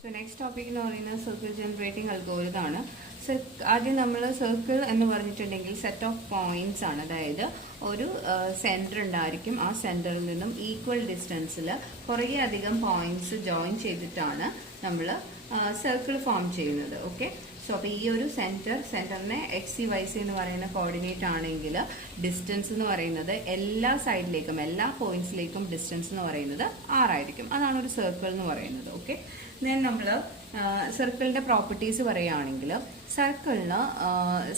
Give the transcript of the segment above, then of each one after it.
So next topic എന്ന് പറയുന്നത് circle generating algorithm ആണ്. ആദ്യം നമ്മൾ സർക്കിൾ എന്ന് പറഞ്ഞിട്ടുണ്ടെങ്കിൽ സെറ്റ് ഓഫ് പോയിന്റ്സ് ആണ്. അതായത് ഒരു സെന്റർ ഉണ്ടായിരിക്കും. ആ സെന്ററിൽ നിന്നും ഈക്വൽ ഡിസ്റ്റൻസിൽ കുറേ അധികം പോയിന്റ്സ് ജോയിൻ ചെയ്തിട്ടാണ് നമ്മൾ സർക്കിൾ ഫോം ചെയ്യുന്നത്. ഓക്കെ, സോ അപ്പോൾ ഈ ഒരു സെന്ററിനെ എക്സ് സി വൈ സി എന്ന് പറയുന്ന കോർഡിനേറ്റ് ആണെങ്കിൽ ഡിസ്റ്റൻസ് എന്ന് പറയുന്നത് എല്ലാ സൈഡിലേക്കും എല്ലാ പോയിന്റ്സിലേക്കും ഡിസ്റ്റൻസ് എന്ന് പറയുന്നത് 6 ആയിരിക്കും. അതാണ് ഒരു സർക്കിൾ എന്ന് പറയുന്നത്. ഓക്കെ, ദെൻ നമ്മൾ സർക്കിളിന്റെ പ്രോപ്പർട്ടീസ് പറയുകയാണെങ്കിൽ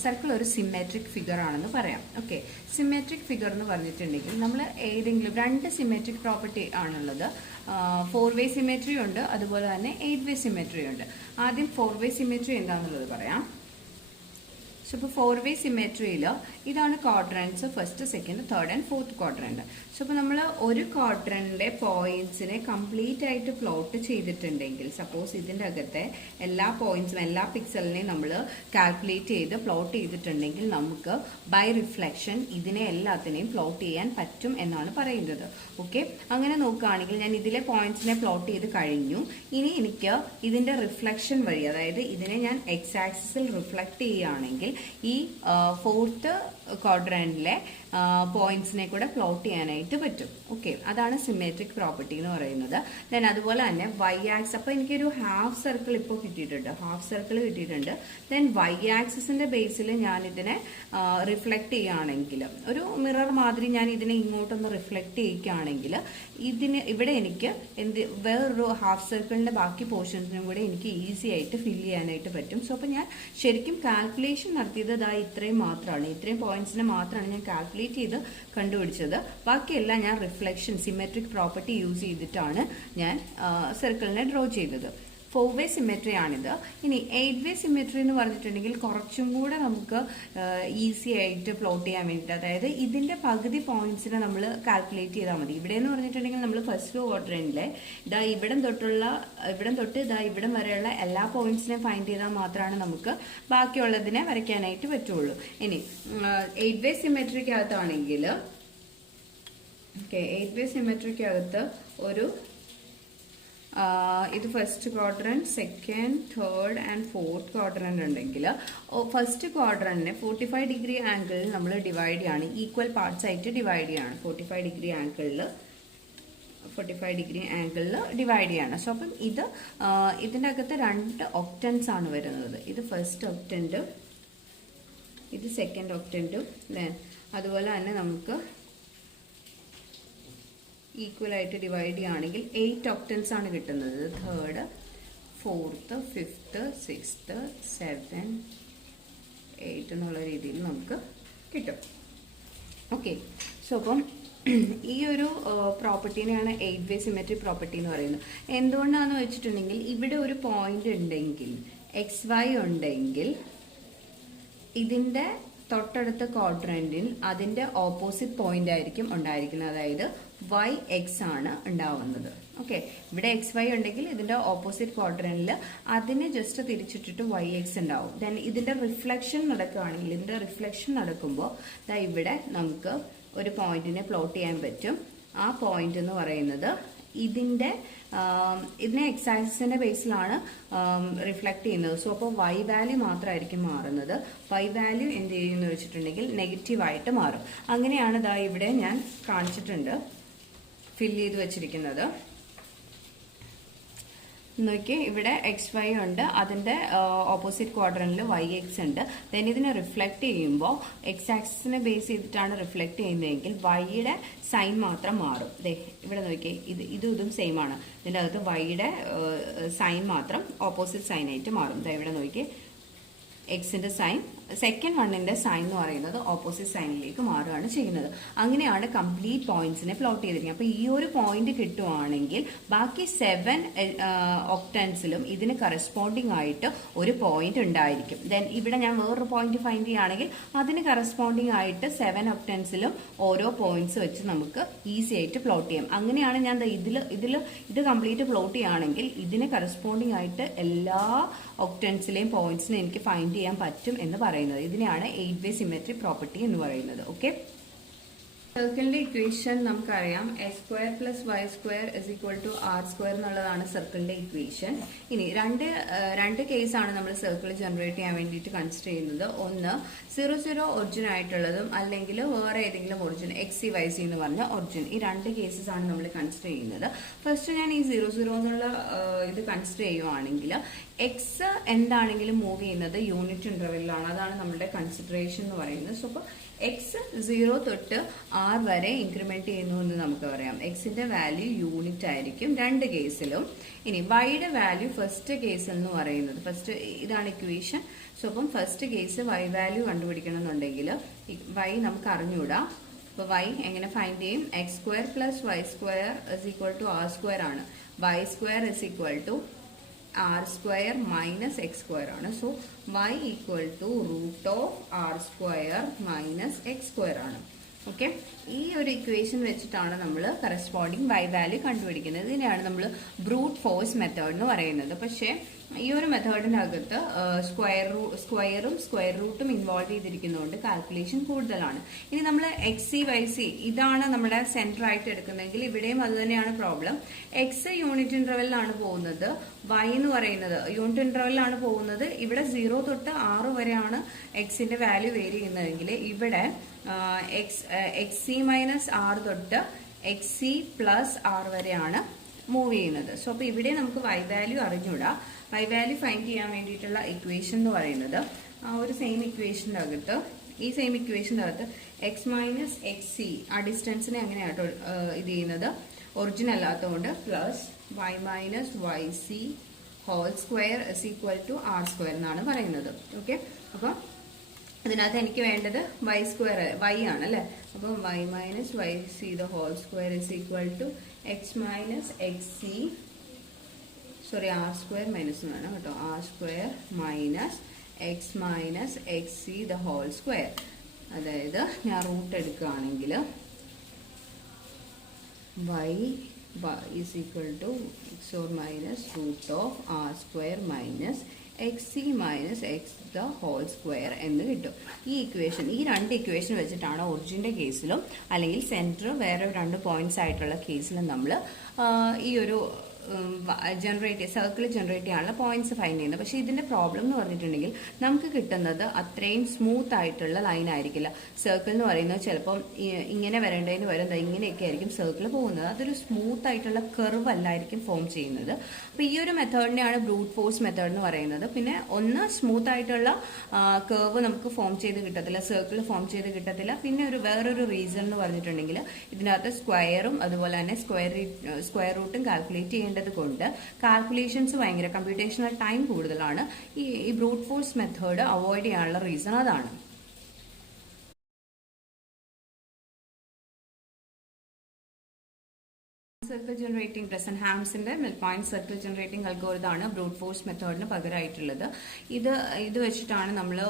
സർക്കിൾ ഒരു സിമെട്രിക് ഫിഗർ ആണെന്ന് പറയാം. ഓക്കെ, സിമെട്രിക് ഫിഗർ എന്ന് പറഞ്ഞിട്ടുണ്ടെങ്കിൽ നമ്മൾ ഏതെങ്കിലും 2 സിമെട്രിക് പ്രോപ്പർട്ടി ആണുള്ളത്. 4 വേ സിമെട്രി ഉണ്ട്, അതുപോലെ തന്നെ 8 വേ സിമെട്രി ഉണ്ട്. ആദ്യം 4 വേ സിമെട്രി എന്താണെന്നുള്ളത് പറയാം. സോ ഇപ്പോൾ 4 വേ സിമെട്രിയിൽ ഇതാണ് quadrants, first, second, third and fourth quadrant. So ഇപ്പോൾ നമ്മൾ ഒരു ക്വാഡ്രന്റിലെ പോയിന്റ്സിനെ കംപ്ലീറ്റ് ആയിട്ട് പ്ലോട്ട് ചെയ്തിട്ടുണ്ടെങ്കിൽ, സപ്പോസ് ഇതിൻ്റെ അകത്തെ എല്ലാ പോയിന്റ്സും എല്ലാ പിക്സലിനെയും നമ്മൾ കാൽക്കുലേറ്റ് ചെയ്ത് പ്ലോട്ട് ചെയ്തിട്ടുണ്ടെങ്കിൽ നമുക്ക് ബൈ റിഫ്ലക്ഷൻ ഇതിനെ എല്ലാത്തിനെയും പ്ലോട്ട് ചെയ്യാൻ പറ്റും എന്നാണ് പറയുന്നത്. ഓക്കെ, അങ്ങനെ നോക്കുകയാണെങ്കിൽ ഞാൻ ഇതിലെ പോയിന്റ്സിനെ പ്ലോട്ട് ചെയ്ത് കഴിഞ്ഞു. ഇനി എനിക്ക് ഇതിന്റെ റിഫ്ലക്ഷൻ വഴി, അതായത് ഇതിനെ ഞാൻ എക്സ് ആക്സിസിൽ റിഫ്ലക്ട് ചെയ്യുകയാണെങ്കിൽ ഈ ഫോർത്ത് ക്വാഡ്രന്റിലെ പോയിന്റ്സിനെ കൂടെ പ്ലോട്ട് ചെയ്യാനായിട്ട് പറ്റും. ഓക്കെ, അതാണ് സിമെട്രിക് പ്രോപ്പർട്ടി എന്ന് പറയുന്നത്. ദെൻ അതുപോലെ തന്നെ വൈ ആക്സ്, അപ്പോൾ എനിക്കൊരു ഹാഫ് സർക്കിൾ ഇപ്പോൾ കിട്ടിയിട്ടുണ്ട്. ദെൻ വൈ ആക്സിസിന്റെ ബേസിൽ ഞാൻ ഇതിനെ റിഫ്ലക്ട് ചെയ്യുകയാണെങ്കിൽ, ഒരു മിറർ മാതിരി ഞാൻ ഇതിനെ ഇങ്ങോട്ടൊന്ന് റിഫ്ലക്ട് ചെയ്യിക്കുകയാണെങ്കിൽ ഇവിടെ എനിക്ക് വേറൊരു ഹാഫ് സർക്കിളിന്റെ ബാക്കി പോർഷൻസിനും കൂടെ എനിക്ക് ഈസി ആയിട്ട് ഫില്ല് ചെയ്യാനായിട്ട് പറ്റും. സോ അപ്പോൾ ഞാൻ ശരിക്കും കാൽക്കുലേഷൻ നടത്തിയത് ഇത്രയും മാത്രമാണ്. ഇത്രയും പോയിന്റ്സിനെ മാത്രമാണ് ഞാൻ കാൽക്കുലേറ്റ് ചെയ്ത് കണ്ടുപിടിച്ചത്. ബാക്കിയെല്ലാം ഞാൻ റിഫ്ലക്ഷൻ സിമെട്രിക് പ്രോപ്പർട്ടി യൂസ് ചെയ്തിട്ടാണ് ഞാൻ സർക്കിളിനെ ഡ്രോ ചെയ്തത്. 4 വേ സിമെട്രി ആണിത്. ഇനി 8 വേ സിമെട്രി എന്ന് പറഞ്ഞിട്ടുണ്ടെങ്കിൽ കുറച്ചും കൂടെ നമുക്ക് ഈസി ആയിട്ട് പ്ലോട്ട് ചെയ്യാൻ വേണ്ടിയിട്ട്, അതായത് ഇതിന്റെ പകുതി പോയിന്റ്സിനെ നമ്മൾ കാൽക്കുലേറ്റ് ചെയ്താൽ മതി. ഇവിടെ എന്ന് പറഞ്ഞിട്ടുണ്ടെങ്കിൽ നമ്മൾ ഫസ്റ്റ് ക്വാഡ്രന്റിലെ ഇവിടം തൊട്ട് ഇവിടം വരെയുള്ള എല്ലാ പോയിന്റ്സിനെ ഫൈൻഡ് ചെയ്താൽ മാത്രമാണ് നമുക്ക് ബാക്കിയുള്ളതിനെ വരയ്ക്കാനായിട്ട് പറ്റുള്ളൂ. ഇനി 8 വേ സിമെട്രിക്കകത്താണെങ്കിൽ 8 വേ സിമെട്രിക്കകത്ത് ഒരു ഇത് first quadrant, second, third and fourth quadrant ഉണ്ടെങ്കിൽ ഫസ്റ്റ് ക്വാഡ്രന്റിനെ 45 ഡിഗ്രി ആംഗിളിൽ നമ്മൾ ഡിവൈഡ് ചെയ്യാണ്, ഈക്വൽ പാർട്സ് ആയിട്ട് ഡിവൈഡ് ചെയ്യാണ്. 45 ഡിഗ്രി ആംഗിളിൽ ഡിവൈഡ് ചെയ്യാണ്. സോ അപ്പം ഇതിൻ്റെ അകത്ത് 2 ഒക്ടൻസ് ആണ് വരുന്നത്. ഇത് ഫസ്റ്റ് ഒക്ടന്റ്, ഇത് സെക്കൻഡ് ഒക്ടന്റും. ദെൻ അതുപോലെ തന്നെ നമുക്ക് ഈക്വൽ ആയിട്ട് ഡിവൈഡ് ചെയ്യുകയാണെങ്കിൽ 8 ഒക്ടൻസ് ആണ് കിട്ടുന്നത്. തേർഡ്, ഫോർത്ത്, ഫിഫ്ത്ത്, സിക്സ്ത്, 7, 8 എന്നുള്ള രീതിയിൽ നമുക്ക് കിട്ടും. ഓക്കെ, സോ അപ്പം ഈ ഒരു പ്രോപ്പർട്ടീനെയാണ് 8 വേ സിമെട്രി പ്രോപ്പർട്ടി എന്ന് പറയുന്നത്. എന്തുകൊണ്ടാണെന്ന് വെച്ചിട്ടുണ്ടെങ്കിൽ ഇവിടെ ഒരു പോയിന്റ് ഉണ്ടെങ്കിൽ, XY ഉണ്ടെങ്കിൽ, ഇതിന്റെ തൊട്ടടുത്ത ക്വാഡ്രന്റിൽ അതിന്റെ ഓപ്പോസിറ്റ് പോയിന്റ് ആയിരിക്കും ഉണ്ടായിരിക്കുന്നത്. അതായത് YX ആണ് ഉണ്ടാവുന്നത്. ഓക്കെ, ഇവിടെ XY ഉണ്ടെങ്കിൽ ഇതിന്റെ ഓപ്പോസിറ്റ് ക്വാഡ്രന്റിൽ അതിനെ ജസ്റ്റ് തിരിച്ചിട്ടിട്ട് YX ഉണ്ടാവും. ദെൻ ഇതിന്റെ റിഫ്ലക്ഷൻ നടക്കുമ്പോൾ ഇവിടെ നമുക്ക് ഒരു പോയിന്റിനെ പ്ലോട്ട് ചെയ്യാൻ പറ്റും. ആ പോയിന്റ് എന്ന് പറയുന്നത് ഇതിനെ എക്സ് ആക്സിസിന്റെ ബേസിലാണ് റിഫ്ലക്ട് ചെയ്യുന്നത്. സോ അപ്പോൾ Y വാല്യൂ മാത്രമായിരിക്കും മാറുന്നത്. Y വാല്യൂ എന്ത് ചെയ്യുമെന്ന് വെച്ചിട്ടുണ്ടെങ്കിൽ നെഗറ്റീവായിട്ട് മാറും. അങ്ങനെയാണ് ഇവിടെ ഞാൻ കാണിച്ചിട്ടുണ്ട്, ഫില്ല് ചെയ്ത് വെച്ചിരിക്കുന്നത്. നോക്കി, ഇവിടെ XY ഉണ്ട്, അതിന്റെ ഓപ്പോസിറ്റ് ക്വാഡ്രന്റിൽ YX ഉണ്ട്. ദെൻ ഇതിനെ റിഫ്ലക്ട് ചെയ്യുമ്പോൾ എക്സ് ആക്സിസിനെ ബേസ് ചെയ്തിട്ടാണ് റിഫ്ലക്ട് ചെയ്യുന്നതെങ്കിൽ വൈയുടെ സൈൻ മാത്രം മാറും. ഇവിടെ നോക്കിയേ, ഇതും സെയിം ആണ്. ഇതിൻ്റെ അകത്ത് വൈയുടെ സൈൻ മാത്രം ഓപ്പോസിറ്റ് സൈൻ ആയിട്ട് മാറും. ഇവിടെ നോക്കിയേ, എക്സിന്റെ സൈൻ, സെക്കൻഡ് വണ്ണിന്റെ സൈൻ എന്ന് പറയുന്നത് ഓപ്പോസിറ്റ് സൈനിലേക്ക് മാറുകയാണ് ചെയ്യുന്നത്. അങ്ങനെയാണ് കംപ്ലീറ്റ് പോയിന്റ്സിനെ പ്ലോട്ട് ചെയ്തിരിക്കുന്നത്. അപ്പൊ ഈ ഒരു പോയിന്റ് കിട്ടുവാണെങ്കിൽ ബാക്കി 7 ഒക്ടൻസിലും ഇതിന് കറസ്പോണ്ടിങ് ആയിട്ട് ഒരു പോയിന്റ് ഉണ്ടായിരിക്കും. ദെൻ ഇവിടെ ഞാൻ വേറൊരു പോയിന്റ് ഫൈൻഡ് ചെയ്യുകയാണെങ്കിൽ അതിന് കറസ്പോണ്ടിങ് ആയിട്ട് 7 ഒക്ടൻസിലും ഓരോ പോയിന്റ്സ് വെച്ച് നമുക്ക് ഈസി ആയിട്ട് പ്ലോട്ട് ചെയ്യാം. അങ്ങനെയാണ് ഞാൻ ഇത് കംപ്ലീറ്റ് പ്ലോട്ട് ചെയ്യുകയാണെങ്കിൽ ഇതിന് കറസ്പോണ്ടിങ് ആയിട്ട് എല്ലാ ഒക്ടൻസിലെയും പോയിന്റ്സിനെ എനിക്ക് ഫൈൻഡ് ചെയ്യാൻ പറ്റും എന്ന് പറയുന്നത്. ഇതിനെയാണ് 8 വേ സിമെട്രി പ്രോപ്പർട്ടി എന്ന് പറയുന്നത്. ഓക്കെ. സർക്കിളിന്റെ ഇക്വേഷൻ നമുക്കറിയാം x square plus Y square is equal to R square എന്നുള്ളതാണ് സർക്കിളിന്റെ ഇക്വേഷൻ. ഇനി രണ്ട് കേസാണ് നമ്മൾ സർക്കിൾ ജനറേറ്റ് ചെയ്യാൻ വേണ്ടിയിട്ട് കൺസിഡർ ചെയ്യുന്നത്. ഒന്ന് 0 ഒറിജിൻ ആയിട്ടുള്ളതും അല്ലെങ്കിൽ വേറെ ഏതെങ്കിലും ഒറിജിൻ XC YC എന്ന് പറഞ്ഞ ഒറിജിൻ. ഈ രണ്ട് കേസസ് ആണ് നമ്മൾ കൺസിഡർ ചെയ്യുന്നത്. ഫസ്റ്റ് ഞാൻ ഈ 0 എന്നുള്ള ഇത് കൺസിഡർ ചെയ്യുവാണെങ്കിൽ എക്സ് എന്താണെങ്കിലും മൂവ് ചെയ്യുന്നത് യൂണിറ്റ് ഇന്റർവെല്ലിലാണ്. അതാണ് നമ്മുടെ കൺസിഡറേഷൻ എന്ന് പറയുന്നത്. സോ അപ്പോൾ എക്സ് 0 തൊട്ട് ആർ വരെ ഇൻക്രിമെന്റ് ചെയ്യുന്നു എന്ന് നമുക്ക് പറയാം. എക്സിന്റെ വാല്യൂ യൂണിറ്റ് ആയിരിക്കും രണ്ട് കേസിലും. ഇനി വൈയുടെ വാല്യൂ ഫസ്റ്റ് കേസിൽ എന്ന് പറയുന്നത് ഫസ്റ്റ് ഇതാണ് ഇക്വേഷൻ. സോ അപ്പം ഫസ്റ്റ് കേസ് വൈ വാല്യൂ കണ്ടുപിടിക്കണം എന്നുണ്ടെങ്കിൽ വൈ നമുക്ക് അറിഞ്ഞൂടാ. അപ്പൊ വൈ എങ്ങനെ ഫൈൻഡ് ചെയ്യും? X square plus Y square is equal to R square ആണ്. Y square is equal to R square minus X square ആണ്. So Y equal to root of R square minus X square ആണ്. Okay, ഈ ഒരു equation വെച്ചിട്ടാണ് നമ്മൾ corresponding Y value കണ്ടുപിടിക്കുന്നത്. ഇതിനെയാണ് നമ്മൾ ബ്രൂട്ട് ഫോഴ്സ് മെത്തേഡ് എന്ന് പറയുന്നത്. പക്ഷേ ഈ ഒരു മെത്തേഡിന്റെ അകത്ത് സ്ക്വയറും സ്ക്വയർ റൂട്ടും ഇൻവോൾവ് ചെയ്തിരിക്കുന്നതുകൊണ്ട് കാൽക്കുലേഷൻ കൂടുതലാണ്. ഇനി നമ്മൾ XC YC ഇതാണ് നമ്മുടെ സെന്റർ ആയിട്ട് എടുക്കുന്നതെങ്കിൽ ഇവിടെയും അത് തന്നെയാണ് പ്രോബ്ലം. എക്സ് യൂണിറ്റ് ഇന്റർവെല്ലിലാണ് പോകുന്നത്, വൈ എന്ന് പറയുന്നത് യൂണിറ്റ് ഇന്റർവെല്ലിലാണ് പോകുന്നത്. ഇവിടെ 0 തൊട്ട് 6 വരെയാണ് എക്സിന്റെ വാല്യൂ വേരി ചെയ്യുന്നതെങ്കിൽ ഇവിടെ XC മൈനസ് ആർ തൊട്ട് XC പ്ലസ് ആർ വരെയാണ് മൂവ് ചെയ്യുന്നത്. സോ അപ്പൊ ഇവിടെ നമുക്ക് വൈ വാല്യൂ അറിഞ്ഞൂടാ. വൈ വാല്യൂ ഫൈൻഡ് ചെയ്യാൻ വേണ്ടിയിട്ടുള്ള ഇക്വേഷൻ എന്ന് പറയുന്നത് ആ ഒരു സെയിം ഇക്വേഷൻ്റെ അകത്ത് എക്സ് മൈനസ് XC ആ ഡിസ്റ്റൻസിനെ എങ്ങനെയാട്ടോ ഇത് ചെയ്യുന്നത് ഒറിജിൻ അല്ലാത്തതുകൊണ്ട് plus Y minus YC whole square is equal to R square എന്നാണ് പറയുന്നത്. ഓക്കെ, അപ്പം അതിനകത്ത് എനിക്ക് വേണ്ടത് വൈ സ്ക്വയർ വൈ ആണ് അല്ലേ. അപ്പം y minus YC the whole square is equal to x minus XC r square minus വേണം കേട്ടോ. R square minus x minus XC the whole square. അതായത് ഞാൻ റൂട്ട് എടുക്കുകയാണെങ്കിൽ y is equal to x or minus root of R square minus XC minus x the whole square എന്ന് കിട്ടും. ഈ രണ്ട് equation വെച്ചിട്ടാണ് ഒറിജിന്റെ കേസിലും അല്ലെങ്കിൽ സെന്റർ വേറെ 2 പോയിന്റ്സ് ആയിട്ടുള്ള കേസിലും നമ്മൾ ഈ ഒരു സർക്കിൾ ജനറേറ്റ് ചെയ്യാനുള്ള പോയിന്റ്സ് ഫൈൻഡ് ചെയ്യുന്നത്. പക്ഷെ ഇതിന്റെ പ്രോബ്ലം എന്ന് പറഞ്ഞിട്ടുണ്ടെങ്കിൽ നമുക്ക് കിട്ടുന്നത് അത്രയും സ്മൂത്ത് ആയിട്ടുള്ള ലൈൻ ആയിരിക്കില്ല. സർക്കിൾ എന്ന് പറയുന്നത് ചിലപ്പം ഇങ്ങനെ വരേണ്ടതിന് വരുന്നത് ഇങ്ങനെയൊക്കെ ആയിരിക്കും സർക്കിൾ പോകുന്നത്. അതൊരു സ്മൂത്ത് ആയിട്ടുള്ള കർവ് അല്ലായിരിക്കും ഫോം ചെയ്യുന്നത്. അപ്പൊ ഈ ഒരു മെത്തേഡിനെയാണ് ബ്രൂട്ട് ഫോഴ്സ് മെത്തേഡ് എന്ന് പറയുന്നത്. പിന്നെ ഒന്ന് സ്മൂത്ത് ആയിട്ടുള്ള കർവ് നമുക്ക് ഫോം ചെയ്ത് കിട്ടത്തില്ല, സർക്കിൾ ഫോം ചെയ്ത് കിട്ടത്തില്ല. പിന്നെ വേറൊരു റീസൺ എന്ന് പറഞ്ഞിട്ടുണ്ടെങ്കിൽ ഇതിനകത്ത് സ്ക്വയറും അതുപോലെ തന്നെ സ്ക്വയർ റൂട്ടും കാൽക്കുലേറ്റ് ചെയ്യേണ്ടത് കൊണ്ട് കാൽക്കുലേഷൻസ് ഭയങ്കര കമ്പ്യൂട്ടേഷണൽ ടൈം കൂടുതലാണ്. ഈ ബ്രൂട്ട് ഫോഴ്സ് മെത്തേഡ് അവോയ്ഡ് ചെയ്യാനുള്ള റീസൺ അതാണ്. സർക്കിൾ ജനറേറ്റിംഗ് പ്രസന്റ് ഹാംസിന്റെ മിൽപോയിന്റ് സർക്കിൾ ജനറേറ്റിംഗ് അൽഗോരിതം ആണ് ബ്രൂട്ട് ഫോഴ്സ് മെത്തേഡിന് പകരമായിട്ടുള്ളത്. ഇത് വെച്ചിട്ടാണ് നമ്മൾ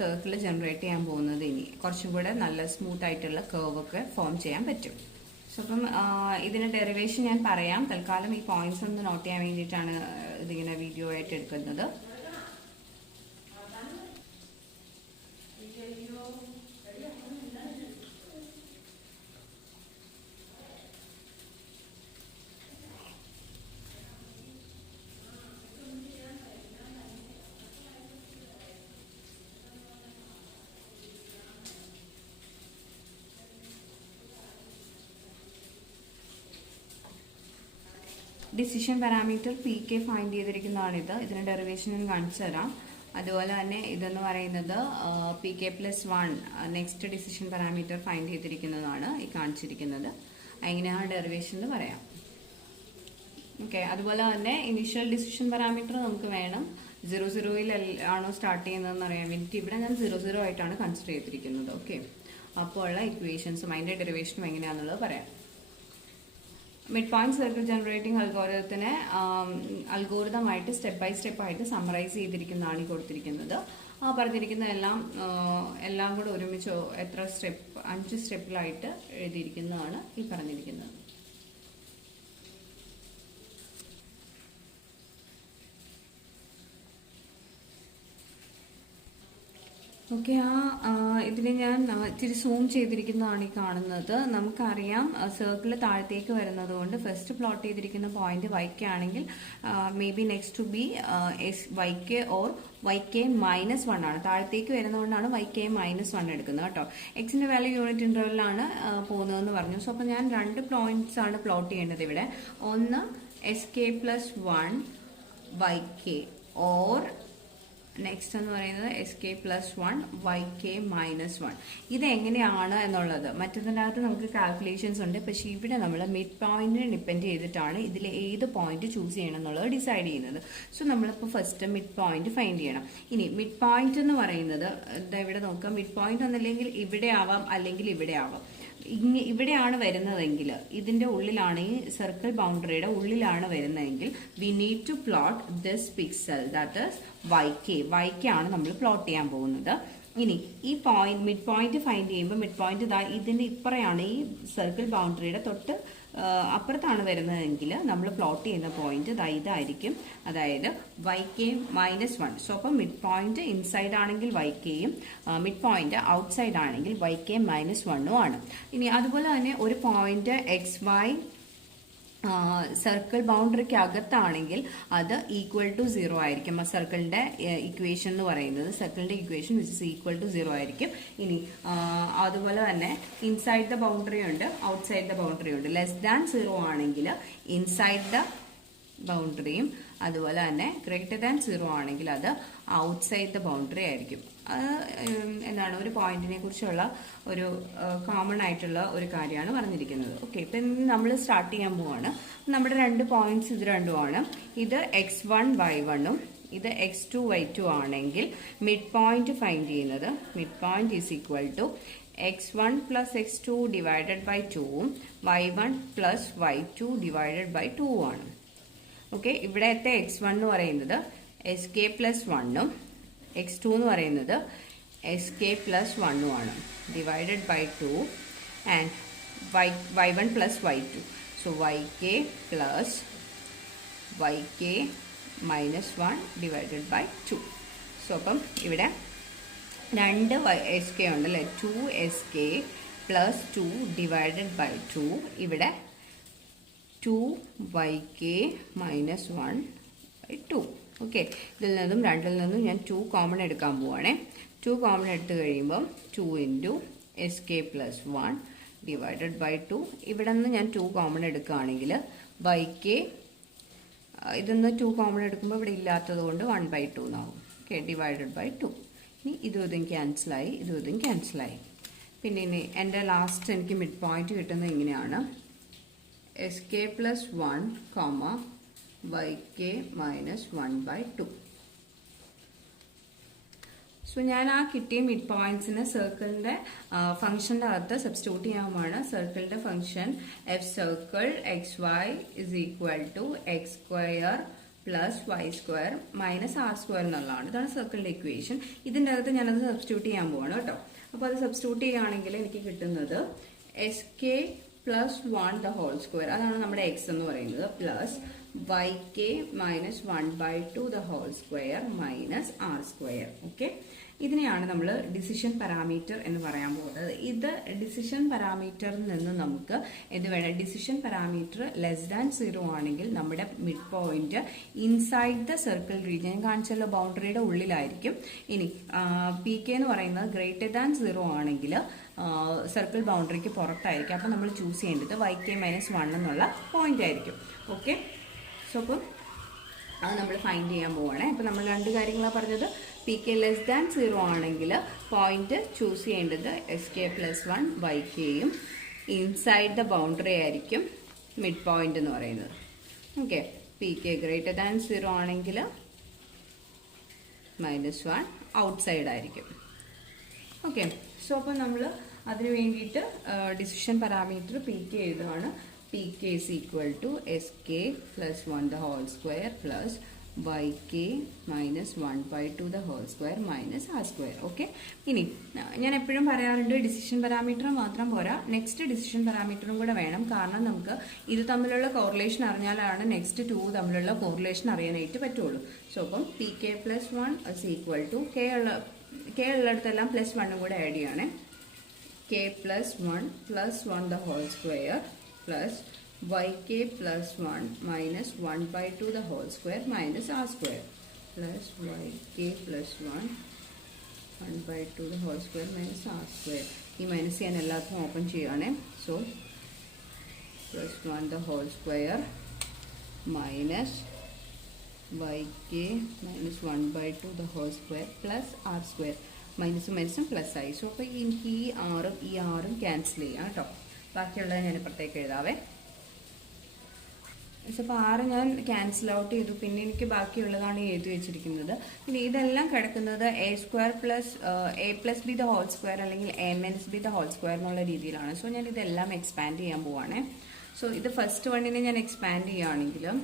സർക്കിൾ ജനറേറ്റ് ചെയ്യാൻ പോകുന്നത്. ഇനി കുറച്ചും കൂടെ നല്ല സ്മൂത്ത് ആയിട്ടുള്ള കർവ് ഒക്കെ ഫോം ചെയ്യാൻ പറ്റും. സോ അപ്പം ഇതിന്റെ ഡെറിവേഷൻ ഞാൻ പറയാം. തൽക്കാലം ഈ പോയിന്റ്സ് ഒന്ന് നോട്ട് ചെയ്യാൻ വേണ്ടിയിട്ടാണ് ഇതിങ്ങനെ വീഡിയോ ആയിട്ട് എടുക്കുന്നത്. ഡിസിഷൻ പാരാമീറ്റർ PK ഫൈൻഡ് ചെയ്തിരിക്കുന്നതാണിത്. ഇതിന്റെ ഡെറിവേഷൻ ഞാൻ കാണിച്ചു തരാം. അതുപോലെ തന്നെ ഇതെന്ന് പറയുന്നത് PK+1 next decision parameter find ചെയ്തിരിക്കുന്നതാണ് ഈ കാണിച്ചിരിക്കുന്നത്. എങ്ങനെയാണ് ഡെറിവേഷൻ എന്ന് പറയാം. ഓക്കെ, അതുപോലെ തന്നെ ഇനിഷ്യൽ ഡിസിഷൻ പാരാമീറ്റർ നമുക്ക് വേണം 0 ആണോ സ്റ്റാർട്ട് ചെയ്യുന്നതെന്ന് അറിയാൻ വേണ്ടിയിട്ട് ഇവിടെ ഞാൻ 0 ആയിട്ടാണ് കൺസിഡർ ചെയ്തിരിക്കുന്നത്. ഓക്കെ, അപ്പോൾ ഉള്ള ഇക്വേഷൻസും അതിന്റെ ഡെറിവേഷനും എങ്ങനെയാണെന്നുള്ളത് പറയാം. മിഡ് പോയിന്റ് സർക്കിൾ ജനറേറ്റിംഗ് അൽഗോരിതത്തിനെ അൽഗോരിതമായിട്ട് സ്റ്റെപ്പ് ബൈ സ്റ്റെപ്പ് ആയിട്ട് സമ്മറൈസ് ചെയ്തിരിക്കുന്നതാണ് ഈ കൊടുത്തിരിക്കുന്നത്. പറഞ്ഞിരിക്കുന്ന എല്ലാം കൂടെ ഒരുമിച്ച് എത്ര സ്റ്റെപ്പ് 5 സ്റ്റെപ്പിലായിട്ട് എഴുതിയിരിക്കുന്നതാണ് ഈ പറഞ്ഞിരിക്കുന്നത്. ഓക്കെ, ഇതിൽ ഞാൻ ഇച്ചിരി സൂം ചെയ്തിരിക്കുന്നതാണ് ഈ കാണുന്നത്. നമുക്കറിയാം സർക്കിൾ താഴത്തേക്ക് വരുന്നത് കൊണ്ട് ഫസ്റ്റ് പ്ലോട്ട് ചെയ്തിരിക്കുന്ന പോയിന്റ് വൈക്ക് ആണെങ്കിൽ maybe next to be വൈക്ക് ഓർ YK-1 ആണ്. താഴത്തേക്ക് വരുന്നതുകൊണ്ടാണ് YK-1 എടുക്കുന്നത് കേട്ടോ. എക്സിന്റെ വാല്യൂ യൂണിറ്റ് ഇന്റർവെല്ലാണ് പോകുന്നതെന്ന് പറഞ്ഞു. സോ അപ്പൊ ഞാൻ 2 പോയിന്റ്സ് ആണ് പ്ലോട്ട് ചെയ്യേണ്ടത് ഇവിടെ. ഒന്ന് SK+1 YK ഓർ നെക്സ്റ്റ് എന്ന് പറയുന്നത് SK+1 YK-1. ഇത് എങ്ങനെയാണ് എന്നുള്ളത് മറ്റതിനകത്ത് നമുക്ക് കാൽക്കുലേഷൻസ് ഉണ്ട്. പക്ഷെ ഇവിടെ നമ്മൾ മിഡ് പോയിന്റിനെ ഡിപ്പെൻഡ് ചെയ്തിട്ടാണ് ഇതിൽ ഏത് പോയിന്റ് ചൂസ് ചെയ്യണം എന്നുള്ളത് ഡിസൈഡ് ചെയ്യുന്നത്. സോ നമ്മളിപ്പോൾ ഫസ്റ്റ് മിഡ് പോയിന്റ് ഫൈൻഡ് ചെയ്യണം. ഇനി മിഡ് പോയിന്റ് എന്ന് പറയുന്നത് ഇവിടെ നോക്കാം. മിഡ് പോയിന്റ് ഒന്നല്ലെങ്കിൽ ഇവിടെ ആവാം, അല്ലെങ്കിൽ ഇവിടെ ആവാം. ഇവിടെയാണ് വരുന്നതെങ്കിൽ, ഇതിന്റെ ഉള്ളിലാണ്, ഈ സർക്കിൾ ബൗണ്ടറിയുടെ ഉള്ളിലാണ് വരുന്നതെങ്കിൽ we need to plot this pixel, that is YK ആണ് നമ്മൾ പ്ലോട്ട് ചെയ്യാൻ പോകുന്നത്. ഇനി ഈ പോയിന്റ് മിഡ് പോയിന്റ് ഫൈൻഡ് ചെയ്യുമ്പോൾ മിഡ് പോയിന്റ് ഇതിന്റെ ഇപ്പറയാണ്, ഈ സർക്കിൾ ബൗണ്ടറിയുടെ തൊട്ട് അപ്പുറത്താണ് വരുന്നതെങ്കിൽ നമ്മൾ പ്ലോട്ട് ചെയ്യുന്ന പോയിന്റ് ഇതായിരിക്കും, അതായത് YK-1. സോ അപ്പം മിഡ് പോയിന്റ് ഇൻസൈഡ് ആണെങ്കിൽ YKയും മിഡ് പോയിന്റ് ഔട്ട്സൈഡ് ആണെങ്കിൽ YK-1 ആണ്. ഇനി അതുപോലെ തന്നെ ഒരു പോയിന്റ് XY സർക്കിൾ ബൗണ്ടറിക്ക് അകത്താണെങ്കിൽ അത് =0 ആയിരിക്കും. ആ സർക്കിളിന്റെ ഇക്വേഷൻ എന്ന് പറയുന്നത്, സർക്കിളിന്റെ ഇക്വേഷൻ വിച്ച് ഇസ് =0 ആയിരിക്കും. ഇനി അതുപോലെ തന്നെ ഇൻസൈഡ് ദ ബൗണ്ടറി ഉണ്ട്, ഔട്ട്സൈഡ് ദ ബൗണ്ടറി ഉണ്ട്. <0 ആണെങ്കിൽ ഇൻസൈഡ് ദ ബൗണ്ടറിയും അതുപോലെ തന്നെ <0 ആണെങ്കിൽ അത് ഔട്ട്സൈഡ് ദ ബൗണ്ടറി ആയിരിക്കും. എന്താണ് ഒരു പോയിന്റിനെ കുറിച്ചുള്ള ഒരു കോമൺ ആയിട്ടുള്ള ഒരു കാര്യമാണ് പറഞ്ഞിരിക്കുന്നത്. ഓക്കെ, ഇപ്പം നമ്മൾ സ്റ്റാർട്ട് ചെയ്യാൻ പോവാണ്. നമ്മുടെ 2 പോയിന്റ്സ് ഇത് രണ്ടുമാണ്. ഇത് X1 Y1ഉം ഇത് X2 Y2 ആണെങ്കിൽ മിഡ് പോയിന്റ് ഫൈൻഡ് ചെയ്യുന്നത്, mid point is equal to X1 plus X2 divided by 2ഉം Y1 plus Y2 divided by 2 ആണ്. ഓക്കെ, ഇവിടത്തെ X1 എന്ന് പറയുന്നത് SK+1ഉം X2 എന്ന് പറയുന്നത് SK+1ഉം ആണ്, divided by 2 and Y1 plus Y2. So YK plus YK-1 divided by 2. So അപ്പം ഇവിടെ 2 SK ഉണ്ടല്ലേ, 2SK plus 2 ഡിവൈഡഡ് ബൈ 2. ഇവിടെ 2YK-1 ബൈ 2. ഓക്കെ, ഇതിൽ നിന്നും രണ്ടിൽ നിന്നും ഞാൻ 2 കോമൺ എടുക്കാൻ പോവാണേ. 2 കോമൺ എടുത്തു കഴിയുമ്പം 2 ഇൻറ്റു SK+1 ഡിവൈഡഡ് ബൈ 2. ഇവിടെ നിന്ന് ഞാൻ 2 കോമൺ എടുക്കുകയാണെങ്കിൽ YK, ഇതൊന്ന് 2 കോമൺ എടുക്കുമ്പോൾ ഇവിടെ ഇല്ലാത്തത് കൊണ്ട് 1/2 എന്നാവും. Okay, divided by 2. ഇനി ഇതും ക്യാൻസലായി, ഇതും ക്യാൻസലായി. പിന്നെ ഇനി എൻ്റെ ലാസ്റ്റ് എനിക്ക് മിഡ് പോയിന്റ് കിട്ടുന്നത് ഇങ്ങനെയാണ്, SK+1, YK-1/2. സോ ഞാൻ ആ കിട്ടിയ മിഡ് പോയിന്റ്സിന് സർക്കിളിന്റെ ഫംഗ്ഷന്റെ അകത്ത് സബ്സ്റ്റിറ്റ്യൂട്ട് ചെയ്യാവുന്നതാണ്. സർക്കിളിന്റെ function F circle XY is equal to X² plus Y² minus R² എന്നുള്ളതാണ്. ഇതാണ് സർക്കിളിന്റെ ഇക്വേഷൻ. ഇതിന്റെ അകത്ത് ഞാനത് സബ്സ്റ്റിറ്റ്യൂട്ട് ചെയ്യാൻ പോവാണ് കേട്ടോ. അപ്പോൾ അത് സബ്സ്റ്റിറ്റ്യൂട്ട് ചെയ്യുകയാണെങ്കിൽ എനിക്ക് കിട്ടുന്നത് SK+1 the whole square, അതാണ് നമ്മുടെ X എന്ന് പറയുന്നത്, plus YK-1/2 the whole square minus R². Okay, ഇതിനെയാണ് നമ്മൾ ഡിസിഷൻ പാരാമീറ്റർ എന്ന് പറയാൻ പോകുന്നത്. ഇത് ഡിസിഷൻ പാരാമീറ്ററിൽ നിന്ന് നമുക്ക് ഇത് വേണം. ഡിസിഷൻ പാരാമീറ്റർ <0 ആണെങ്കിൽ നമ്മുടെ mid point inside the circle region, കാണിച്ചല്ലോ ബൗണ്ടറിയുടെ ഉള്ളിലായിരിക്കും. ഇനി PK എന്ന് പറയുന്നത് <0 ആണെങ്കിൽ സർക്കിൾ ബൗണ്ടറിക്ക് പുറത്തായിരിക്കും. അപ്പം നമ്മൾ ചൂസ് ചെയ്യേണ്ടത് YK-1 എന്നുള്ള പോയിന്റ് ആയിരിക്കും. ഓക്കെ, സോ അപ്പം അത് നമ്മൾ ഫൈൻഡ് ചെയ്യാൻ പോവുകയാണ്. അപ്പം നമ്മൾ 2 കാര്യങ്ങളാണ് പറഞ്ഞത്. PK <0 ആണെങ്കിൽ പോയിന്റ് ചൂസ് ചെയ്യേണ്ടത് SK+1 YKയും ഇൻസൈഡ് ദ ബൗണ്ടറി ആയിരിക്കും മിഡ് പോയിന്റ് എന്ന് പറയുന്നത്. ഓക്കെ, PK <0 ആണെങ്കിൽ -1 ഔട്ട്സൈഡ് ആയിരിക്കും. ഓക്കെ, സോ അപ്പം നമ്മൾ അതിന് വേണ്ടിയിട്ട് ഡിസിഷൻ പാരാമീറ്റർ PK എഴുതുകയാണ്. PK is equal to SK+1 the whole square plus YK-1/2 the whole square minus R². Okay, ഇനി ഞാൻ എപ്പോഴും പറയാറുണ്ട് ഡിസിഷൻ പാരാമീറ്റർ മാത്രം പോരാ, നെക്സ്റ്റ് ഡിസിഷൻ പാരാമീറ്ററും കൂടെ വേണം. കാരണം നമുക്ക് ഇത് തമ്മിലുള്ള കോറിലേഷൻ അറിഞ്ഞാലാണ് നെക്സ്റ്റ് 2 തമ്മിലുള്ള കോറിലേഷൻ അറിയാനായിട്ട് പറ്റുള്ളൂ. സോ അപ്പം PK+1 is equal to K ഉള്ളിടത്തെല്ലാം +1 കൂടെ ആഡ് ചെയ്യണേ. k +1 the whole square plus yk +1 minus 1/2 the whole square minus r square plus yk +1 1/2 the whole square minus r square. ഈ minus ഞാൻ എല്ലാത്തിനും ഓപ്പൺ ചെയ്യുകയാണേ. So +1 the whole square minus yk minus 1/2 the whole square plus r square. മൈനസും മൈനസും plus ആയി. So അപ്പോൾ എനിക്ക് ഈ ആറും ക്യാൻസൽ ചെയ്യാം കേട്ടോ. ബാക്കിയുള്ളത് ഞാൻ ഇപ്പുറത്തേക്ക് എഴുതാവേ. സോ അപ്പോൾ 6 ഞാൻ ക്യാൻസൽ ഔട്ട് ചെയ്തു. പിന്നെ എനിക്ക് ബാക്കിയുള്ളതാണ് എഴുതി വെച്ചിരിക്കുന്നത്. പിന്നെ ഇതെല്ലാം കിടക്കുന്നത് a+b the whole square അല്ലെങ്കിൽ a-b the whole square എന്നുള്ള രീതിയിലാണ്. സോ ഞാൻ ഇതെല്ലാം എക്സ്പാൻഡ് ചെയ്യാൻ പോവാണേ. സോ ഇത് ഫസ്റ്റ് വണ്ണിനെ ഞാൻ എക്സ്പാൻഡ് ചെയ്യുകയാണെങ്കിലും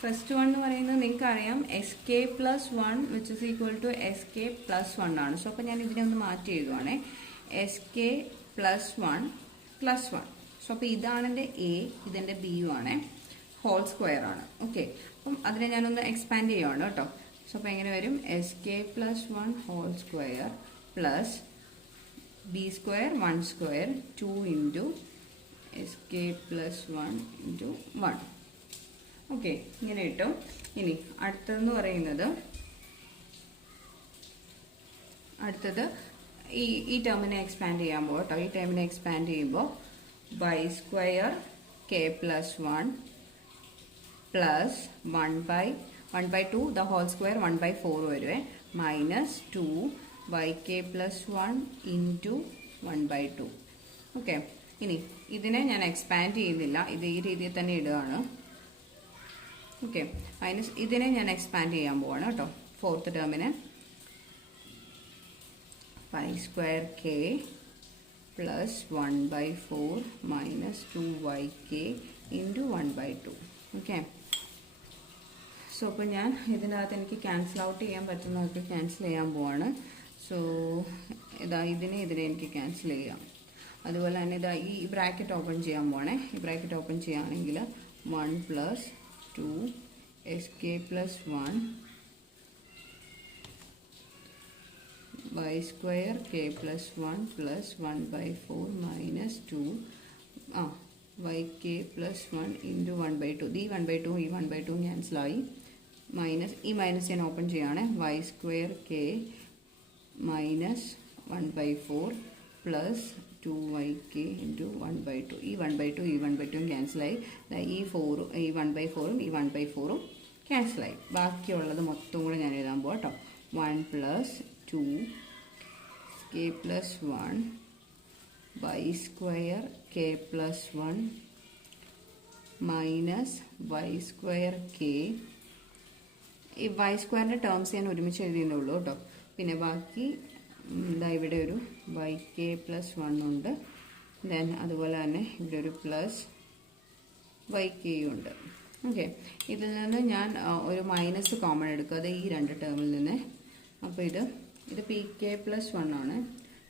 ഫസ്റ്റ് വൺ എന്ന് പറയുന്നത് നിങ്ങൾക്ക് അറിയാം sk +1 which is equal to sk +1 ആണ്. സോ അപ്പോൾ ഞാൻ ഇതിനെ ഒന്ന് മാറ്റി എഴുതുവാണേ. sk +1 +1. സോ അപ്പോൾ ഇതാണ് എൻ്റെ എ, ഇതെൻ്റെ ബിയും ആണ്, ഹോൾ സ്ക്വയർ ആണ്. ഓക്കെ, അപ്പം അതിനെ ഞാനൊന്ന് എക്സ്പാൻഡ് ചെയ്യുവാണ് കേട്ടോ. സോ അപ്പോൾ എങ്ങനെ വരും? sk +1 whole square plus b square 1 square 2 into sk +1 into 1. ഓക്കെ, ഇങ്ങനെ കിട്ടും. ഇനി അടുത്തതെന്ന് പറയുന്നത് ഈ ടേമിനെ എക്സ്പാൻഡ് ചെയ്യാൻ പോകും കേട്ടോ. ഈ ടേമിനെ എക്സ്പാൻഡ് ചെയ്യുമ്പോൾ y square k +1 plus 1/2 the whole square 1/4 വരുവേ മൈനസ് 2 yk +1 ഇൻറ്റു 1/2. ഓക്കെ, ഇനി ഇതിനെ ഞാൻ എക്സ്പാൻഡ് ചെയ്യുന്നില്ല, ഇത് ഈ രീതിയിൽ തന്നെ ഇടുകയാണ്. ഓക്കെ, മൈനസ് ഇതിനെ ഞാൻ എക്സ്പാൻഡ് ചെയ്യാൻ പോവാണ് കേട്ടോ. ഫോർത്ത് ടേമിന് y square k plus 1/4 minus 2yk into 1/2. Okay, so അപ്പോൾ ഞാൻ ഇതിനകത്ത് എനിക്ക് ക്യാൻസൽ ഔട്ട് ചെയ്യാൻ പറ്റുന്നതൊക്കെ ക്യാൻസൽ ചെയ്യാൻ പോവാണ്. സോ ഇതിനെ എനിക്ക് ക്യാൻസൽ ചെയ്യാം. അതുപോലെ തന്നെ ഈ ബ്രാക്കറ്റ് ഓപ്പൺ ചെയ്യാൻ പോവാണേ. ഈ ബ്രാക്കറ്റ് ഓപ്പൺ ചെയ്യുകയാണെങ്കിൽ 1 + 2 sk +1 y square k +1 plus 1/4 minus 2 yk +1 into 1/2. ഈ 1/2 ഈ 1/2 ക്യാൻസലായി. മൈനസ് ഈ മൈനസ് ഞാൻ ഓപ്പൺ ചെയ്യുകയാണ്. y square k minus 1/4 plus 2yk into 1/2. ഈ 1/2 ഈ 1/2 ക്യാൻസലായി. ഈ 1/4ഉം ഈ 1/4ഉം ക്യാൻസലായി. ബാക്കിയുള്ളത് മൊത്തം കൂടെ ഞാൻ എഴുതാൻ പോകാം കേട്ടോ. 1 + 2 k +1 y square k +1 minus y square k. ഈ y സ്ക്വയറിൻ്റെ ടേംസ് ഞാൻ ഒരുമിച്ച് എഴുതിയുള്ളൂ കേട്ടോ. പിന്നെ ബാക്കി ഇവിടെ ഒരു yk +1 ഉണ്ട്. ദെൻ അതുപോലെ തന്നെ ഇവിടെ ഒരു പ്ലസ് yk ഉണ്ട്. ഓക്കെ, ഇതിൽ നിന്ന് ഞാൻ ഒരു മൈനസ് കോമൺ എടുക്കുക, അത് ഈ രണ്ട് ടേമിൽ നിന്ന്. അപ്പോൾ ഇത് pk +1 ആണ്.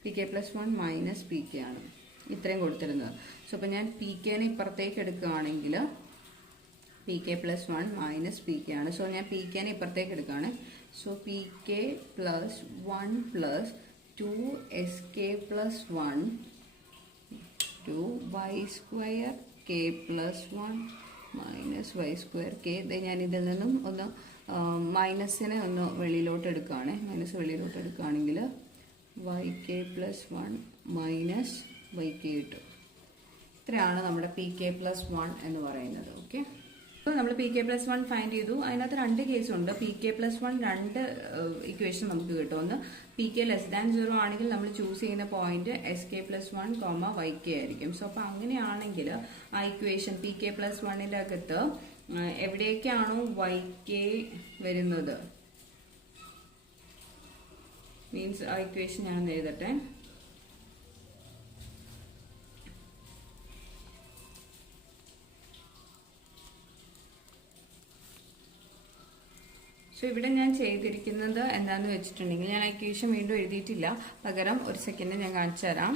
pk +1 മൈനസ് pk ആണ് ഇത്രയും കൊടുത്തിരുന്നത്. സോ അപ്പോൾ ഞാൻ pkനെ ഇപ്പുറത്തേക്ക് എടുക്കുകയാണെങ്കിൽ pk +1 മൈനസ് pk ആണ്. സോ ഞാൻ pkനെ ഇപ്പുറത്തേക്ക് എടുക്കുകയാണ്. So pk +1 plus 2 sk +1 2 y square k +1 minus y square k. ഞാൻ ഇതിൽ നിന്നും ഒന്ന് മൈനസിനെ ഒന്ന് വെളിയിലോട്ട് എടുക്കുകയാണ്. മൈനസ് വെളിയിലോട്ട് എടുക്കുകയാണെങ്കിൽ yk +1 മൈനസ് yk കിട്ടും. ഇത്രയാണ് നമ്മുടെ pk +1 എന്ന് പറയുന്നത്. ഓക്കെ, അപ്പോൾ നമ്മൾ pk +1 ഫൈൻഡ് ചെയ്തു. അതിനകത്ത് രണ്ട് കേസുണ്ട്. pk +1 രണ്ട് ഇക്വേഷൻ നമുക്ക് കിട്ടും. ഒന്ന് pk <0 ആണെങ്കിൽ നമ്മൾ ചൂസ് ചെയ്യുന്ന പോയിന്റ് sk +1, yk ആയിരിക്കും. സോ അപ്പോൾ അങ്ങനെയാണെങ്കിൽ ആ ഇക്വേഷൻ pk +1ൻ്റെ അകത്ത് എവിടേക്കാണോ yk വരുന്നത്, മീൻസ് ആ ഇക്വേഷൻ ഞാൻ എഴുതട്ടെ. സോ ഇവിടെ ഞാൻ ചെയ്തിരിക്കുന്നത് എന്താണെന്ന് വെച്ചിട്ടുണ്ടെങ്കിൽ, ഞാൻ ഇക്വേഷൻ വീണ്ടും എഴുതിയിട്ടില്ല, പകരം ഒരു സെക്കൻഡ് ഞാൻ കാണിച്ചു തരാം.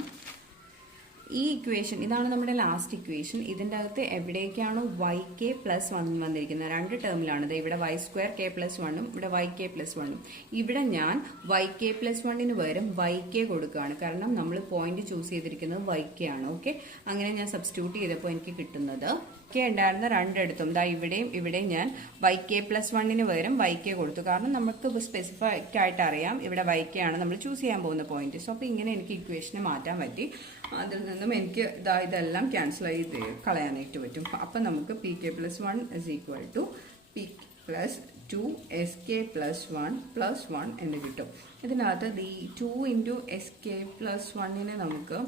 ഈ ഇക്വേഷൻ ഇതാണ് നമ്മുടെ ലാസ്റ്റ് ഇക്വേഷൻ. ഇതിൻ്റെ അകത്ത് എവിടേക്കാണോ YK പ്ലസ് 1 വന്നിരിക്കുന്നത്, രണ്ട് ടേമിലാണ്. ഇവിടെ y²k+1ഉം ഇവിടെ YK+1ഉം. ഇവിടെ ഞാൻ YK പ്ലസ് 1ന് പകരം YK കൊടുക്കുകയാണ്. കാരണം നമ്മൾ പോയിന്റ് ചൂസ് ചെയ്തിരിക്കുന്നത് YK ആണ്. ഓക്കെ, അങ്ങനെ ഞാൻ സബ്സ്റ്റിറ്റ്യൂട്ട് ചെയ്തപ്പോൾ എനിക്ക് കിട്ടുന്നത് YK ഉണ്ടായിരുന്ന രണ്ടിടത്തും ഇവിടെയും ഞാൻ YK+1ന് പകരം YK കൊടുത്തു. കാരണം നമുക്ക് സ്പെസിഫിക് ആയിട്ട് അറിയാം ഇവിടെ YK ആണ് നമ്മൾ ചൂസ് ചെയ്യാൻ പോകുന്ന പോയിന്റ്. സോ അപ്പോൾ ഇങ്ങനെ എനിക്ക് ഇക്വേഷനെ മാറ്റാൻ പറ്റി. അതിൽ നിന്നും എനിക്ക് ഇതെല്ലാം ക്യാൻസൽ ചെയ്ത് കളയാനായിട്ട് പറ്റും. അപ്പം നമുക്ക് PK+1 = P+2 SK+1 എന്ന് കിട്ടും. ഇതിനകത്ത് ഈ 2 × SK+1നെ നമുക്ക്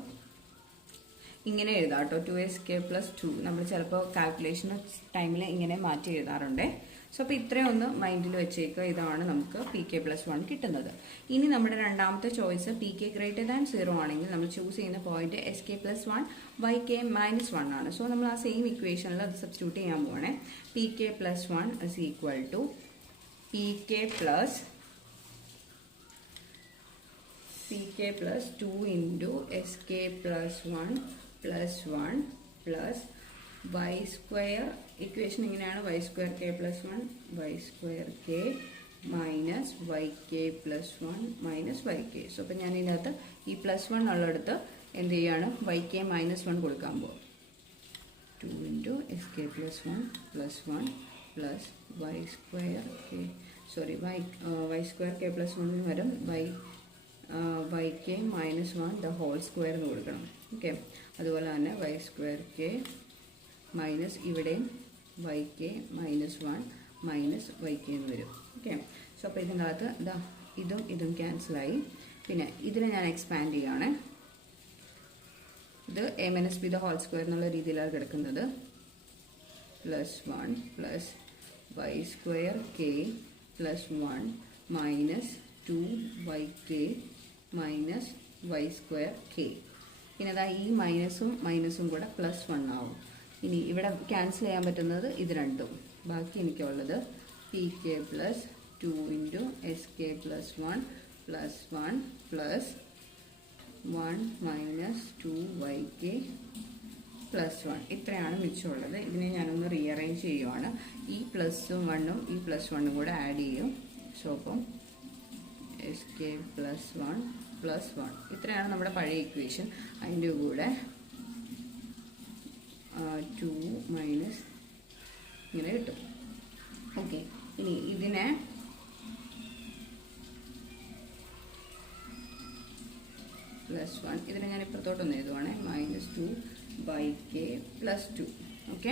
ഇങ്ങനെ എഴുതാം കേട്ടോ. 2SK+2 നമ്മൾ ചിലപ്പോൾ കാൽക്കുലേഷൻ ടൈമിൽ ഇങ്ങനെ മാറ്റി എഴുതാറുണ്ട്. സോ അപ്പോൾ ഇത്രയും ഒന്ന് മൈൻഡിൽ വെച്ചേക്കുക. ഇതാണ് നമുക്ക് PK+1 കിട്ടുന്നത്. ഇനി നമ്മുടെ രണ്ടാമത്തെ ചോയ്സ് PK > 0 ആണെങ്കിൽ നമ്മൾ ചൂസ് ചെയ്യുന്ന പോയിന്റ് SK+1 YK-1 ആണ്. സോ നമ്മൾ ആ സെയിം ഇക്വേഷനിൽ അത് സബ്സ്റ്റിറ്റ്യൂട്ട് ചെയ്യാൻ പോവാണേ. PK+1 = PK+2 × SK+1 + 1 plus y². Equation ഇങ്ങനെയാണ്: y²k+1 y²k minus YK+1 minus YK. So അപ്പം ഞാൻ ഇതിനകത്ത് ഈ +1 ഉള്ളിടത്ത് എന്ത് ചെയ്യാണ്, YK-1 കൊടുക്കാൻ പോകും. 2 × SK+1 + 1 plus y²k+1 വരും YK-1 the whole square എന്ന് കൊടുക്കണം. ഓക്കെ, അതുപോലെ തന്നെ y²k മൈനസ് ഇവിടെയും YK-1 മൈനസ് YK എന്ന് വരും. ഓക്കെ, സോ അപ്പോൾ ഇതിനകത്ത് ഇതും ക്യാൻസലായി. പിന്നെ ഇതിനെ ഞാൻ എക്സ്പാൻഡ് ചെയ്യുകയാണ്. ഇത് a - b the whole square എന്നുള്ള രീതിയിലാണ് കിടക്കുന്നത്. +1 plus y²k + 1 minus 2YK minus y²k. പിന്നെ ഈ മൈനസും കൂടെ +1 ആവും. ഇനി ഇവിടെ ക്യാൻസൽ ചെയ്യാൻ പറ്റുന്നത് ഇത് രണ്ടും. ബാക്കി എനിക്കുള്ളത് PK+2 × SK+1 + 1 plus 1 minus 2YK + 1. ഇത്രയാണ് മിച്ചമുള്ളത്. ഇതിനെ ഞാനൊന്ന് റീഅറേഞ്ച് ചെയ്യുവാണ്. ഈ +1ഉം ഈ +1ഉം കൂടെ ആഡ് ചെയ്യും. സോ അപ്പം SK+1 + 1. ഇത്രയാണ് നമ്മുടെ പഴയ ഇക്വേഷൻ. അതിൻ്റെ കൂടെ 2 മൈനസ് ഇങ്ങനെ കിട്ടും. ഓക്കെ, ഇനി ഇതിനെ +1 ഇതിനെ ഞാൻ ഇപ്പുറത്തോട്ടൊന്ന് എഴുതുവാണ്. -2YK+2. ഓക്കെ,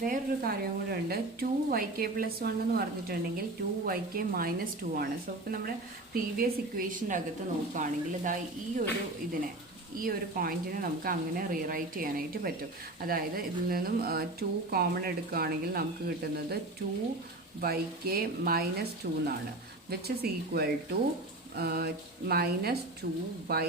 വേറൊരു കാര്യം കൂടെ ഉണ്ട്. 2YK+1 എന്ന് പറഞ്ഞിട്ടുണ്ടെങ്കിൽ 2YK-2 ആണ്. സോ ഇപ്പം നമ്മുടെ പ്രീവിയസ് ഇക്വേഷൻ്റെ അകത്ത് നോക്കുകയാണെങ്കിൽ ഈ ഒരു പോയിന്റിനെ നമുക്ക് അങ്ങനെ റീറൈറ്റ് ചെയ്യാനായിട്ട് പറ്റും. അതായത് ഇതിൽ നിന്നും 2 കോമൺ എടുക്കുകയാണെങ്കിൽ നമുക്ക് കിട്ടുന്നത് 2YK-2 എന്നാണ്. Which is equal to -2Y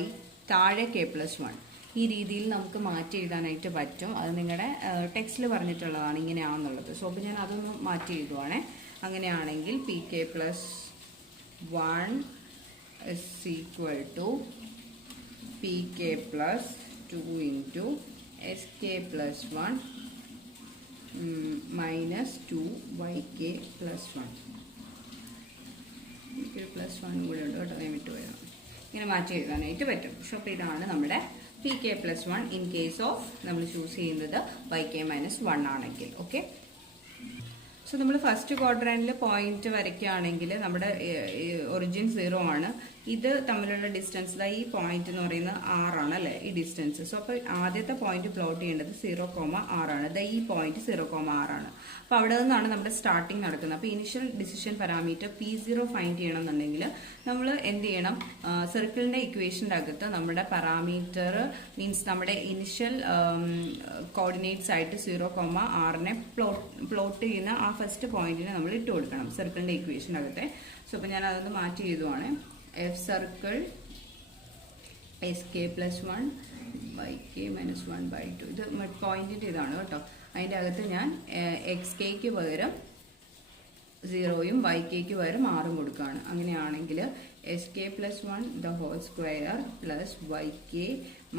താഴെ K+1. ഈ രീതിയിൽ നമുക്ക് മാറ്റി എഴുതാനായിട്ട് പറ്റും. അത് നിങ്ങളുടെ ടെക്സ്റ്റിൽ പറഞ്ഞിട്ടുള്ളതാണ് ഇങ്ങനെയാണെന്നുള്ളത്. സോ അപ്പോൾ ഞാൻ അതൊന്ന് മാറ്റി എഴുതുവാണേ. അങ്ങനെയാണെങ്കിൽ PK+1 = PK+2 × SK+1 minus 2YK+1. +1 കൂടെ ഉണ്ട് കേട്ടോ, ഞാൻ വിട്ടുപോയത്. ഇങ്ങനെ മാറ്റി എഴുതാനായിട്ട് പറ്റും. സോ അപ്പോൾ ഇതാണ് നമ്മുടെ PK+1 ഇൻ കേസ് ഓഫ് നമ്മൾ ചൂസ് ചെയ്യുന്നത് YK-1 ആണെങ്കിൽ. ഓക്കെ, സോ നമ്മൾ ഫസ്റ്റ് ക്വാഡ്രാന്റിൽ പോയിന്റ് വരയ്ക്കുകയാണെങ്കിൽ നമ്മുടെ ഒറിജിൻ 0 ആണ്. ഇത് തമ്മിലുള്ള ഡിസ്റ്റൻസ് ഈ പോയിന്റ് എന്ന് പറയുന്നത് 6 ആണ് അല്ലേ, ഈ ഡിസ്റ്റൻസ്. സോ അപ്പോൾ ആദ്യത്തെ പോയിന്റ് പ്ലോട്ട് ചെയ്യേണ്ടത് 0,6 ആണ്. ഈ പോയിന്റ് 0,6 ആണ്. അപ്പോൾ അവിടെ നിന്നാണ് നമ്മുടെ സ്റ്റാർട്ടിങ് നടക്കുന്നത്. അപ്പോൾ initial decision parameter P0 find ചെയ്യണം എന്നുണ്ടെങ്കിൽ നമ്മൾ എന്ത് ചെയ്യണം, സർക്കിളിന്റെ ഇക്വേഷൻ്റെ അകത്ത് നമ്മുടെ പാരാമീറ്റർ മീൻസ് നമ്മുടെ ഇനിഷ്യൽ കോർഡിനേറ്റ്സ് ആയിട്ട് 0,6നെ പ്ലോട്ട് ചെയ്യുന്ന ആ ഫസ്റ്റ് പോയിന്റിനെ നമ്മൾ ഇട്ട് കൊടുക്കണം സർക്കിളിന്റെ ഇക്വേഷൻ്റെ അകത്തെ. സോ അപ്പോൾ ഞാൻ അതൊന്ന് മാറ്റി എഴുതുവാണ്. F circle SK+1 YK-1/2. ഇത് മിഡ് പോയിന്റിന്റെ ഇതാണ് കേട്ടോ. അതിൻ്റെ അകത്ത് ഞാൻ XKക്ക് പകരം 0യും YKക്ക് പകരം 6ഉം കൊടുക്കുകയാണ്. അങ്ങനെയാണെങ്കിൽ sk plus 1 the whole square plus yk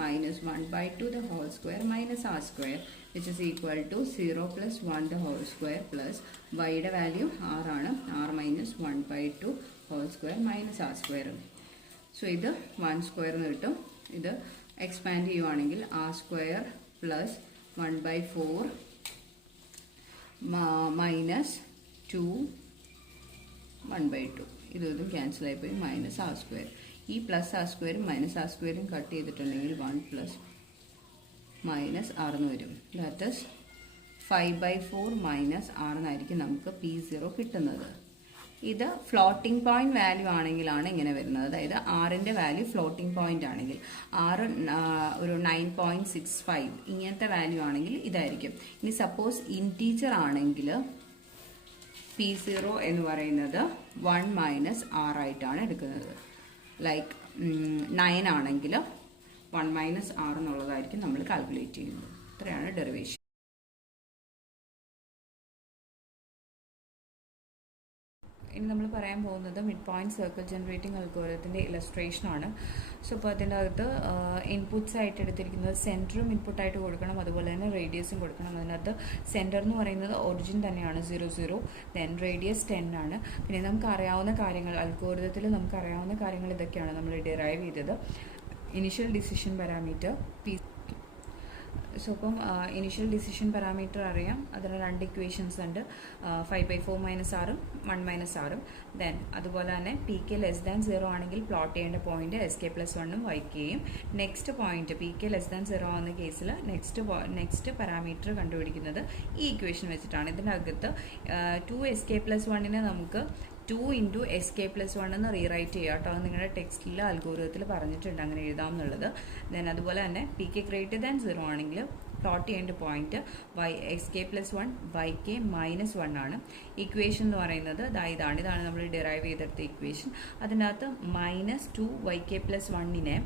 minus 1/2 the whole square minus r square, which is equal to 0 plus 1 the whole square plus y യുടെ വാല്യൂ r ആണ്, r minus 1/2 whole square minus r square. So ഇത് 1 square എന്ന് കിട്ടും. ഇത് expand ചെയ്യുവാണെങ്കിൽ r square plus 1/4 minus 2 1/2 ഇതും cancel ആയിപ്പോയി, minus R square. ഈ പ്ലസ് ആർ സ്ക്വയറും മൈനസ് ആർ സ്ക്വയറും കട്ട് ചെയ്തിട്ടുണ്ടെങ്കിൽ 1 പ്ലസ് മൈനസ് ആർന്ന് വരും. ദാറ്റ് ഇസ് 5/4 മൈനസ് ആർന്നായിരിക്കും നമുക്ക് P0 കിട്ടുന്നത്. ഇത് ഫ്ലോട്ടിംഗ് പോയിന്റ് വാല്യൂ ആണെങ്കിലാണ് ഇങ്ങനെ വരുന്നത്. അതായത് ആറിൻ്റെ വാല്യൂ ഫ്ലോട്ടിംഗ് പോയിന്റ് ആണെങ്കിൽ, ആറ് ഒരു 9.65 ഇങ്ങനത്തെ വാല്യൂ ആണെങ്കിൽ ഇതായിരിക്കും. ഇനി സപ്പോസ് ഇൻറ്റീജർ ആണെങ്കിൽ P0 എന്ന് പറയുന്നത് 1 മൈനസ് ആർ ആയിട്ടാണ് എടുക്കുന്നത്. ലൈക്ക് 9 ആണെങ്കിൽ 1 മൈനസ് ആർ എന്നുള്ളതായിരിക്കും നമ്മൾ കാൽക്കുലേറ്റ് ചെയ്യുന്നത്. ഇത്രയാണ് ഡെറിവേഷൻ. ഇനി നമ്മൾ പറയാൻ പോകുന്നത് മിഡ് പോയിന്റ് സർക്കിൾ ജനറേറ്റിംഗ് അൽഗോരിതത്തിൻ്റെ ഇലസ്ട്രേഷൻ ആണ്. സോ അപ്പോൾ അതിൻ്റെ അകത്ത് ഇൻപുട്ട്സ് ആയിട്ട് എടുത്തിരിക്കുന്നത് സെൻറ്ററും ഇൻപുട്ടായിട്ട് കൊടുക്കണം, അതുപോലെ തന്നെ റേഡിയസും കൊടുക്കണം. അതിനകത്ത് സെൻറ്റർ എന്ന് പറയുന്നത് ഒറിജിൻ തന്നെയാണ് 0 0, ദെൻ റേഡിയസ് 10 ആണ്. പിന്നെ നമുക്ക് അറിയാവുന്ന കാര്യങ്ങൾ, അൽഗോരിതത്തിൽ നമുക്ക് അറിയാവുന്ന കാര്യങ്ങൾ ഇതൊക്കെയാണ് നമ്മൾ ഡിറൈവ് ചെയ്തത്. ഇനിഷ്യൽ ഡിസിഷൻ പാരാമീറ്റർ സോ അപ്പം ഇനിഷ്യൽ ഡിസിഷൻ പാരാമീറ്റർ അറിയാം, അതിന് 2 ഇക്വേഷൻസ് ഉണ്ട്, 5/4 മൈനസ് ആറും 1 മൈനസ് ആറും. ദെൻ അതുപോലെ തന്നെ PK ലെസ് ദാൻ 0 ആണെങ്കിൽ പ്ലോട്ട് ചെയ്യേണ്ട പോയിന്റ് SK plus 1ഉം YKയും. Next point PK less than 0 ആവുന്ന കേസിൽ നെക്സ്റ്റ് പാരാമീറ്റർ കണ്ടുപിടിക്കുന്നത് ഈ ഇക്വേഷൻ വെച്ചിട്ടാണ്. ഇതിനകത്ത് 2SK plus 1നെ നമുക്ക് 2 into SK plus 1 എന്ന് റീറൈറ്റ് ചെയ്യുക കേട്ടോ. അത് നിങ്ങളുടെ ടെക്സ്റ്റിൽ അൽഗോരിതത്തിൽ പറഞ്ഞിട്ടുണ്ട് അങ്ങനെ എഴുതാം എന്നുള്ളത്. ദെൻ അതുപോലെ തന്നെ PK ഗ്രേറ്റർ ദാൻ 0 ആണെങ്കിൽ പ്ലോട്ട് ചെയ്യേണ്ട point SK plus 1 YK minus 1 ആണ്. ഇക്വേഷൻ എന്ന് പറയുന്നത് ഇതാണ് നമ്മൾ ഡിറൈവ് ചെയ്തെടുത്ത ഇക്വേഷൻ. അതിനകത്ത് -2YK plus 1നെ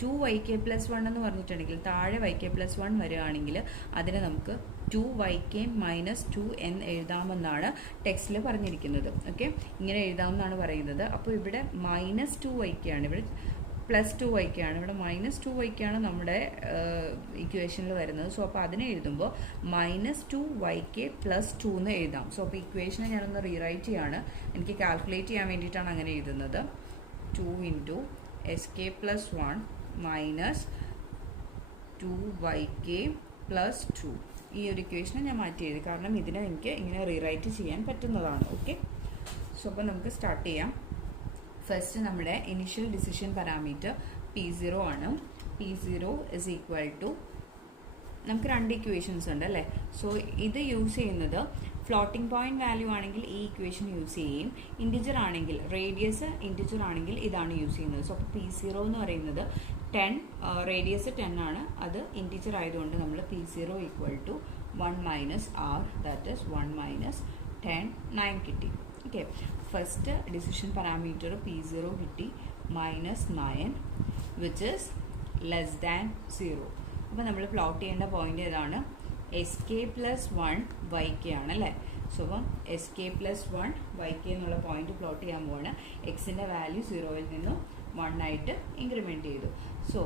2YK plus 1 എന്ന് പറഞ്ഞിട്ടുണ്ടെങ്കിൽ താഴെ YK plus 1 വരികയാണെങ്കിൽ അതിനെ നമുക്ക് 2YK minus 2 എന്ന് എഴുതാമെന്നാണ് ടെക്സ്റ്റിൽ പറഞ്ഞിരിക്കുന്നത്. ഓക്കെ, ഇങ്ങനെ എഴുതാമെന്നാണ് പറയുന്നത്. അപ്പോൾ ഇവിടെ -2YK ആണ്, ഇവിടെ +2YK ആണ്, ഇവിടെ -2YK ആണ് നമ്മുടെ ഇക്വേഷനിൽ വരുന്നത്. സോ അപ്പോൾ അതിനെ എഴുതുമ്പോൾ -2YK plus 2 എന്ന് എഴുതാം. സോ അപ്പോൾ ഇക്വേഷനെ ഞാനൊന്ന് റീറൈറ്റ് ചെയ്യാണ്, എനിക്ക് കാൽക്കുലേറ്റ് ചെയ്യാൻ വേണ്ടിയിട്ടാണ് അങ്ങനെ എഴുതുന്നത്. 2 into SK plus 1 minus 2YK plus 2. ഈ ഒരു ഇക്വേഷനെ ഞാൻ മാറ്റി എഴുതി, കാരണം ഇതിനെ എനിക്ക് ഇങ്ങനെ റീറൈറ്റ് ചെയ്യാൻ പറ്റുന്നതാണ്. ഓക്കെ, സോ അപ്പോൾ നമുക്ക് സ്റ്റാർട്ട് ചെയ്യാം. ഫസ്റ്റ് നമ്മുടെ ഇനിഷ്യൽ ഡിസിഷൻ പാരാമീറ്റർ P0 ആണ്. P0 is equal to, നമുക്ക് 2 ഇക്വേഷൻസ് ഉണ്ട് അല്ലേ. സോ ഇത് യൂസ് ചെയ്യുന്നത് ഫ്ലോട്ടിംഗ് പോയിന്റ് വാല്യൂ ആണെങ്കിൽ ഈ ഇക്വേഷൻ യൂസ് ചെയ്യും, ഇൻറ്റിജർ ആണെങ്കിൽ റേഡിയസ് ഇൻറ്റിജർ ആണെങ്കിൽ ഇതാണ് യൂസ് ചെയ്യുന്നത്. സോ അപ്പോൾ P0 എന്ന് പറയുന്നത് 10, റേഡിയസ് 10 ആണ്, അത് ഇൻറ്റിജർ ആയതുകൊണ്ട് നമ്മൾ P0 equal to 1 minus r, that is 1 minus 10 9 കിട്ടി. Okay, first decision parameter P0 കിട്ടി -9 വിച്ച് ഇസ് ലെസ് ദാൻ 0. അപ്പോൾ നമ്മൾ പ്ലോട്ട് ചെയ്യേണ്ട പോയിന്റ് ഏതാണ്? SK plus 1 YK ആണ് അല്ലേ. സോ അപ്പം SK plus 1 YK എന്നുള്ള പോയിന്റ് പ്ലോട്ട് ചെയ്യാൻ പോവാണ്. എക്സിൻ്റെ വാല്യൂ 0ൽ നിന്നും 1 ആയിട്ട് ഇൻക്രിമെൻറ്റ് ചെയ്തു. സോ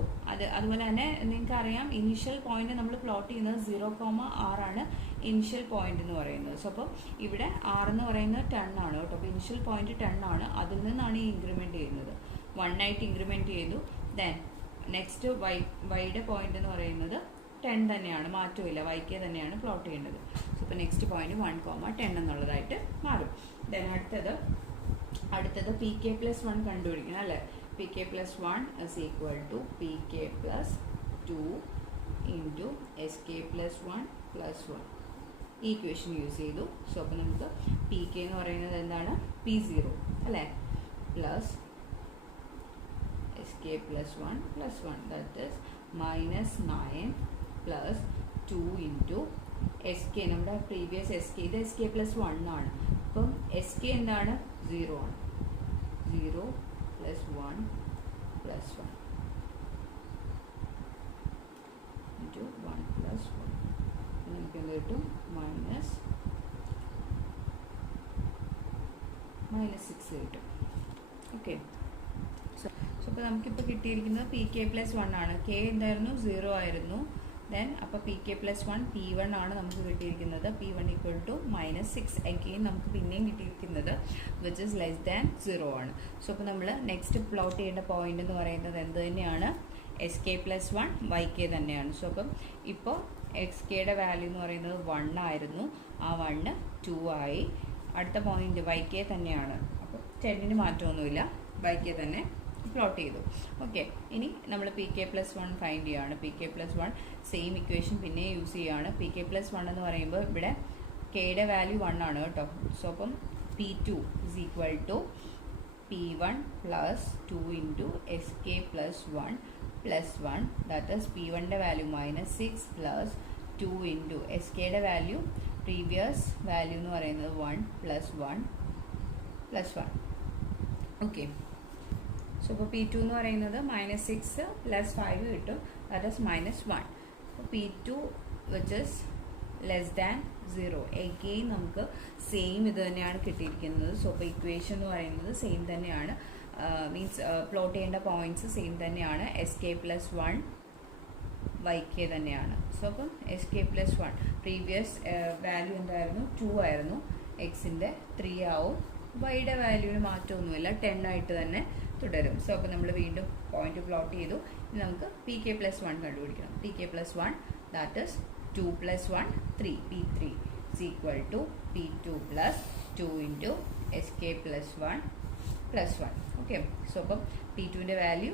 അതുപോലെ തന്നെ നിങ്ങൾക്കറിയാം ഇനീഷ്യൽ പോയിന്റ് നമ്മൾ പ്ലോട്ട് ചെയ്യുന്നത് 0,r ആണ് ഇനിഷ്യൽ പോയിന്റ് എന്ന് പറയുന്നത്. സോ അപ്പോൾ ഇവിടെ r എന്ന് പറയുന്നത് 10 ആണ് കേട്ടോ. അപ്പോൾ ഇനിഷ്യൽ പോയിന്റ് 10 ആണ്, അതിൽ നിന്നാണ് ഈ ഇൻക്രിമെൻറ്റ് ചെയ്യുന്നത്. 1 ആയിട്ട് ഇൻക്രിമെൻറ്റ് ചെയ്തു. ദെൻ നെക്സ്റ്റ് വൈയുടെ പോയിന്റ് എന്ന് പറയുന്നത് 10 തന്നെയാണ്, മാറ്റമില്ല, YK തന്നെയാണ് പ്ലോട്ട് ചെയ്യേണ്ടത്. സോ ഇപ്പോൾ നെക്സ്റ്റ് പോയിന്റ് 1,10 എന്നുള്ളതായിട്ട് മാറും. ദെൻ അടുത്തത് PK plus 1 കണ്ടുപിടിക്കണം അല്ലേ. PK plus 1 is equal to PK plus 2 into SK plus 1 plus 1. ഈ ഇക്വേഷൻ യൂസ് ചെയ്തു. സോ അപ്പോൾ നമുക്ക് PK എന്ന് പറയുന്നത് എന്താണ്? P0 അല്ലേ, plus SK plus 1 plus 1, that is -9 plus 2 into SK, നമ്മുടെ പ്രീവിയസ് SK, ഇത് SK plus 1 ആണ്. അപ്പം SK എന്താണ്? 0 ആണ്. 0 plus 1 plus 1 into 1 plus 1. നമുക്ക് എന്ത് കിട്ടും? -6 കിട്ടും. ഓക്കെ. സോ ഇപ്പോൾ നമുക്കിപ്പോൾ കിട്ടിയിരിക്കുന്നത് പി കെ പ്ലസ് 1 ആണ്. കെ എന്തായിരുന്നു? 0 ആയിരുന്നു. ദെൻ അപ്പോൾ പി കെ പ്ലസ് 1 P1 ആണ് നമുക്ക് കിട്ടിയിരിക്കുന്നത്. P1 equal to -6. അഗെയിൻ നമുക്ക് പിന്നെയും കിട്ടിയിരിക്കുന്നത് വിച്ച് ഇസ് ലെസ് ദാൻ 0 ആണ്. സോ അപ്പോൾ നമ്മൾ നെക്സ്റ്റ് പ്ലോട്ട് ചെയ്യേണ്ട പോയിന്റ് എന്ന് പറയുന്നത് എന്ത് തന്നെയാണ്? X K plus 1 Y k തന്നെയാണ്. സോ അപ്പം ഇപ്പോൾ എക്സ് കെയുടെ വാല്യൂ എന്ന് പറയുന്നത് 1 ആയിരുന്നു. ആ 1 2 ആയി. അടുത്ത പോയിന്റ് വൈ കെ തന്നെയാണ്. അപ്പോൾ 10ന് മാറ്റമൊന്നുമില്ല, വൈ കെ തന്നെ പ്ലോട്ട് ചെയ്തു. ഓക്കെ. ഇനി നമ്മൾ പി കെ പ്ലസ് 1 ഫൈൻഡ് ചെയ്യുകയാണ്. P K plus 1 same equation പിന്നെ യൂസ് ചെയ്യുകയാണ്. പി കെ പ്ലസ് 1 എന്ന് പറയുമ്പോൾ ഇവിടെ കെയുടെ വാല്യൂ 1 ആണ് കേട്ടോ. സോ അപ്പം P2 is equal to P1 plus 2 into S K plus 1 plus 1 that is P1ൻ്റെ വാല്യൂ -6 പ്ലസ് 2 ഇൻറ്റു എസ് കെയുടെ വാല്യൂ പ്രീവിയസ് വാല്യൂ എന്ന് പറയുന്നത് 1 പ്ലസ് 1 പ്ലസ് 1. ഓക്കെ. സോ ഇപ്പോൾ P2 എന്ന് പറയുന്നത് -6 പ്ലസ് 5 കിട്ടും. That is -1. അപ്പോൾ P2 which is less than 0. Again നമുക്ക് സെയിം ഇത് തന്നെയാണ് കിട്ടിയിരിക്കുന്നത്. സോ ഇപ്പോൾ ഇക്വേഷൻ എന്ന് പറയുന്നത് സെയിം തന്നെയാണ്. മീൻസ് പ്ലോട്ട് ചെയ്യേണ്ട പോയിന്റ്സ് സെയിം തന്നെയാണ്. X K plus 1 Y k തന്നെയാണ്. സോ അപ്പം x K plus 1 previous value എന്തായിരുന്നു? 2 ആയിരുന്നു. എക്സിൻ്റെ 3 ആവും. വൈയുടെ വാല്യൂവിന് മാറ്റമൊന്നുമില്ല, 10 ആയിട്ട് തന്നെ തുടരും. സോ അപ്പോൾ നമ്മൾ വീണ്ടും പോയിന്റ് പ്ലോട്ട് ചെയ്തു. ഇനി നമുക്ക് പി കെ പ്ലസ് 1 കണ്ടുപിടിക്കണം. P K plus 1 that is 2 plus 1 3. P3 is equal to P2 plus 2 into SK plus 1 plus 1. Okay. So അപ്പം P2ൻ്റെ വാല്യൂ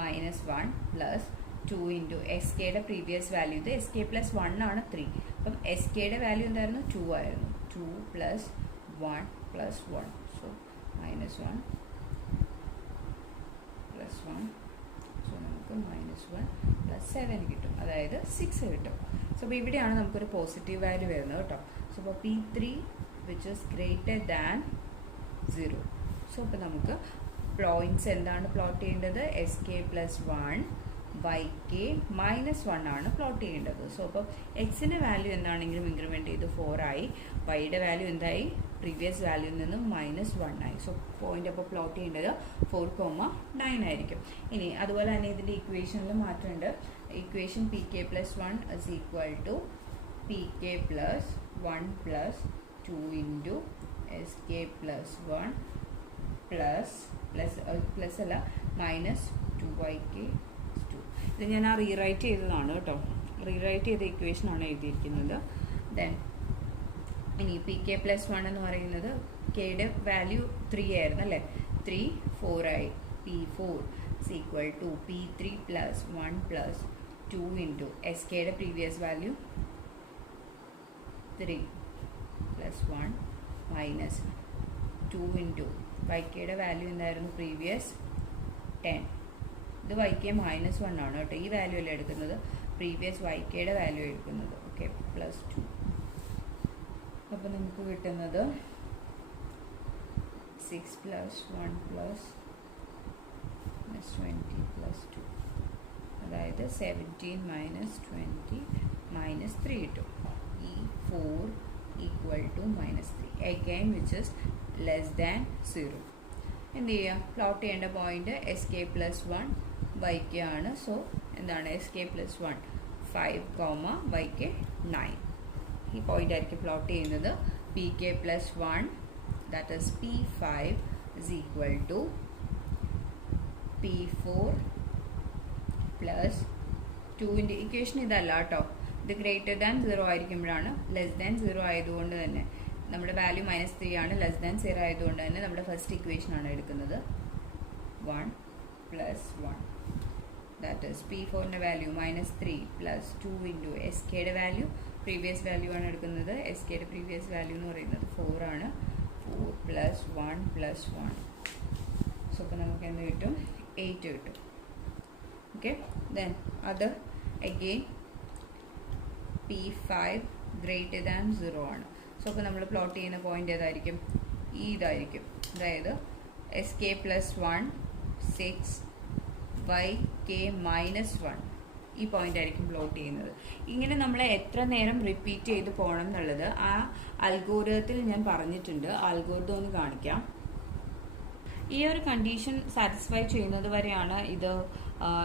-1 പ്ലസ് 2 ഇൻറ്റു എസ് കെയുടെ പ്രീവിയസ് വാല്യൂ ഇത് എസ് കെ പ്ലസ് 1 ആണ് 3. അപ്പം S കെയുടെ വാല്യൂ എന്തായിരുന്നു? 2 ആയിരുന്നു. 2 plus 1 plus 1. So -1 plus 1. So നമുക്ക് -1 പ്ലസ് 7 കിട്ടും, അതായത് 6 കിട്ടും. സോ അപ്പോൾ ഇവിടെയാണ് നമുക്കൊരു പോസിറ്റീവ് വാല്യൂ വരുന്നത് കേട്ടോ. സോ അപ്പോൾ P3 which is greater than 0. So അപ്പോൾ നമുക്ക് പോയിന്റ്സ് എന്താണ് പ്ലോട്ട് ചെയ്യേണ്ടത്? X K plus 1 Y k -1 ആണ് പ്ലോട്ട് ചെയ്യേണ്ടത്. സോ അപ്പോൾ എക്സിൻ്റെ വാല്യൂ എന്താണെങ്കിലും ഇൻക്രിമെൻറ്റ് ചെയ്ത് 4 ആയി. വൈയുടെ വാല്യൂ എന്തായി? പ്രീവിയസ് വാല്യൂവിൽ നിന്നും -1 ആയി. സോ പോയിന്റ് അപ്പോൾ പ്ലോട്ട് ചെയ്യേണ്ടത് 4,9 ആയിരിക്കും. ഇനി അതുപോലെ തന്നെ ഇതിൻ്റെ ഇക്വേഷനിൽ മാറ്റമുണ്ട്. Equation p K plus 1 is equal to p K plus 1 plus 2 into S K plus 1 plus അല്ല -2 വൈ കെ 2. ഇത് ഞാൻ റീറൈറ്റ് ചെയ്തതാണ് കേട്ടോ. റീറൈറ്റ് ചെയ്ത ഇക്വേഷനാണ് എഴുതിയിരിക്കുന്നത്. ദെൻ ഇനി പി കെ പ്ലസ് 1 എന്ന് പറയുന്നത് കെയുടെ വാല്യൂ 3 ആയിരുന്നു അല്ലേ? 3 4 ആയി. P4 is equal to P3 plus 1 plus 2 into x കെയുടെ previous value 3 plus 1 minus 2 into y കെയുടെ വാല്യൂ എന്തായിരുന്നു? പ്രീവിയസ് 10. ഇത് വൈ കെ -1 ആണ് കേട്ടോ. ഈ വാല്യൂ അല്ലേ എടുക്കുന്നത്? പ്രീവിയസ് വൈ കെയുടെ വാല്യൂ എടുക്കുന്നത്. ഓക്കെ. പ്ലസ് 2. അപ്പോൾ നമുക്ക് കിട്ടുന്നത് 6 plus 1 plus -20 plus 2, അതായത് 17 minus 20 minus 3 കിട്ടും. ഈ 4 equal to -3 again which is less than 0. എന്ത് ചെയ്യുക? പ്ലോട്ട് ചെയ്യേണ്ട point S K plus 1 Y K ആണ്. സോ എന്താണ്? S K plus 1 5, Y K 9. ഈ പോയിന്റ് ആയിരിക്കും പ്ലോട്ട് ചെയ്യുന്നത്. P K plus 1 that is P5 is equal to P4 plus 2ൻ്റെ equation ഇതല്ല കേട്ടോ. ഇത് ഗ്രേറ്റർ ദാൻ 0 ആയിരിക്കുമ്പോഴാണ്. ലെസ് ദാൻ 0 ആയതുകൊണ്ട് തന്നെ നമ്മുടെ വാല്യൂ -3 ആണ്. ലെസ് ദാൻ 0 ആയതുകൊണ്ട് തന്നെ നമ്മുടെ ഫസ്റ്റ് ഇക്വേഷനാണ് എടുക്കുന്നത്. 1 പ്ലസ് 1 ദാറ്റ് ഈസ് P4ൻ്റെ വാല്യൂ -3 പ്ലസ് 2 ഇൻറ്റു എസ് കെയുടെ വാല്യൂ പ്രീവിയസ് വാല്യൂ ആണ് എടുക്കുന്നത്. എസ് കെയുടെ പ്രീവിയസ് വാല്യൂ എന്ന് പറയുന്നത് 4 ആണ്. 4 പ്ലസ് 1 പ്ലസ് 1. സോ അപ്പോൾ നമുക്ക് എന്ത് കിട്ടും? 8 കിട്ടും. ഓക്കെ. ദെൻ അത് അഗെയിൻ P5 ഗ്രേറ്റർ ദാൻ 0 ആണ്. സോ അപ്പോൾ നമ്മൾ പ്ലോട്ട് ചെയ്യുന്ന പോയിന്റ് ഏതായിരിക്കും? ഇതായിരിക്കും. അതായത് x K plus 1 6 y k -1 ഈ പോയിന്റ് ആയിരിക്കും പ്ലോട്ട് ചെയ്യുന്നത്. ഇങ്ങനെ നമ്മൾ എത്ര നേരം റിപ്പീറ്റ് ചെയ്ത് പോകണം എന്നുള്ളത് ആ അൽഗോരിതത്തിൽ ഞാൻ പറഞ്ഞിട്ടുണ്ട്. അൽഗോരിതം ഒന്ന് കാണിക്കാം. ഈ ഒരു കണ്ടീഷൻ സാറ്റിസ്ഫൈ ചെയ്യുന്നത് വരെയാണ് ഇത്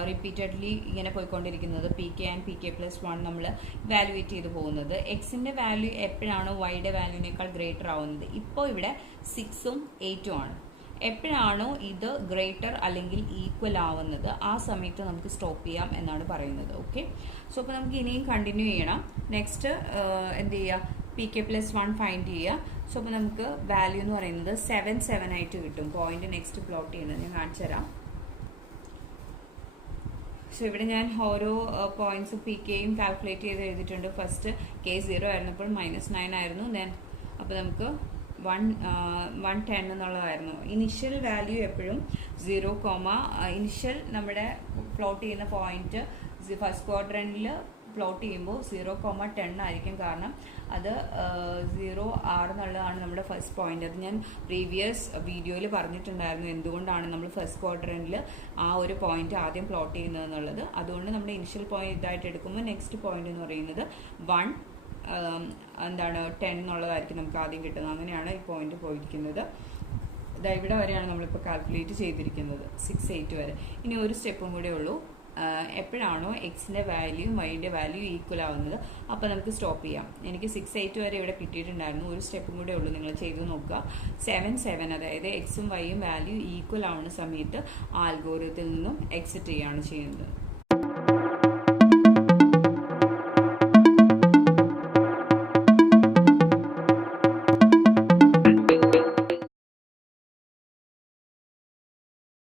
റിപ്പീറ്റഡ്ലി ഇങ്ങനെ പോയിക്കൊണ്ടിരിക്കുന്നത്. P K and P K plus 1 നമ്മൾ വാലുവേറ്റ് ചെയ്ത് പോകുന്നത്. എക്സിന്റെ വാല്യൂ എപ്പോഴാണോ വൈയുടെ വാല്യൂനേക്കാൾ ഗ്രേറ്റർ ആവുന്നത്, ഇപ്പോൾ ഇവിടെ 6ഉം 8ഉം ആണ്. എപ്പോഴാണോ ഇത് ഗ്രേറ്റർ അല്ലെങ്കിൽ ഈക്വൽ ആവുന്നത് ആ സമയത്ത് നമുക്ക് സ്റ്റോപ്പ് ചെയ്യാം എന്നാണ് പറയുന്നത്. ഓക്കെ, സോ അപ്പോൾ നമുക്ക് ഇനിയും കണ്ടിന്യൂ ചെയ്യണം. നെക്സ്റ്റ് എന്ത് ചെയ്യുക, പി കെ പ്ലസ് 1 ഫൈൻഡ് ചെയ്യുക. സോ അപ്പോൾ നമുക്ക് വാല്യൂ എന്ന് പറയുന്നത് 7 7 ആയിട്ട് കിട്ടും. പോയിന്റ് നെക്സ്റ്റ് പ്ലോട്ട് ചെയ്യുന്നത് ഞാൻ കാണിച്ചു തരാം. സോ ഇവിടെ ഞാൻ ഓരോ പോയിന്റ്സും പി കെയും കാൽക്കുലേറ്റ് ചെയ്ത് എഴുതിയിട്ടുണ്ട്. ഫസ്റ്റ് K0 ആയിരുന്നപ്പോൾ -9 ആയിരുന്നു. ദെൻ അപ്പോൾ നമുക്ക് 110 എന്നുള്ളതായിരുന്നു. ഇനിഷ്യൽ വാല്യൂ എപ്പോഴും 0, ഇനിഷ്യൽ നമ്മുടെ പ്ലോട്ട് ചെയ്യുന്ന പോയിന്റ് ഫസ്റ്റ് ക്വാഡ്രന്റിൽ പ്ലോട്ട് ചെയ്യുമ്പോൾ 0,10 ആയിരിക്കും. കാരണം അത് 0 R എന്നുള്ളതാണ് നമ്മുടെ ഫസ്റ്റ് പോയിന്റ്. അത് ഞാൻ പ്രീവിയസ് വീഡിയോയിൽ പറഞ്ഞിട്ടുണ്ടായിരുന്നു എന്തുകൊണ്ടാണ് നമ്മൾ ഫസ്റ്റ് ക്വാഡ്രന്റിൽ ആ ഒരു പോയിന്റ് ആദ്യം പ്ലോട്ട് ചെയ്യുന്നത് എന്നുള്ളത്. അതുകൊണ്ട് നമ്മുടെ ഇനിഷ്യൽ പോയിന്റ് ഇതായിട്ട് എടുക്കുമ്പോൾ നെക്സ്റ്റ് പോയിന്റ് എന്ന് പറയുന്നത് 10 എന്നുള്ളതായിരിക്കും നമുക്ക് ആദ്യം കിട്ടുന്നത്. അങ്ങനെയാണ് ഈ പോയിന്റ് പോയിരിക്കുന്നത്. ഇവിടെ വരെയാണ് നമ്മളിപ്പോൾ കാൽക്കുലേറ്റ് ചെയ്തിരിക്കുന്നത്, 6 8 വരെ. ഇനി ഒരു സ്റ്റെപ്പും കൂടെ ഉള്ളൂ. എപ്പോഴാണോ എക്സിന്റെ വാല്യൂ വൈയുടെ വാല്യൂ ഈക്വൽ ആവുന്നത് അപ്പോൾ നമുക്ക് സ്റ്റോപ്പ് ചെയ്യാം. എനിക്ക് 6 8 വരെ ഇവിടെ കിട്ടിയിട്ടുണ്ടായിരുന്നു. ഒരു സ്റ്റെപ്പും കൂടെ ഉള്ളൂ, നിങ്ങൾ ചെയ്തു നോക്കുക. 7 7, അതായത് എക്സും വൈയും വാല്യൂ ഈക്വൽ ആവുന്ന സമയത്ത് ആൽഗോരിതത്തിൽ നിന്നും എക്സിറ്റ് ചെയ്യുകയാണ് ചെയ്യുന്നത്.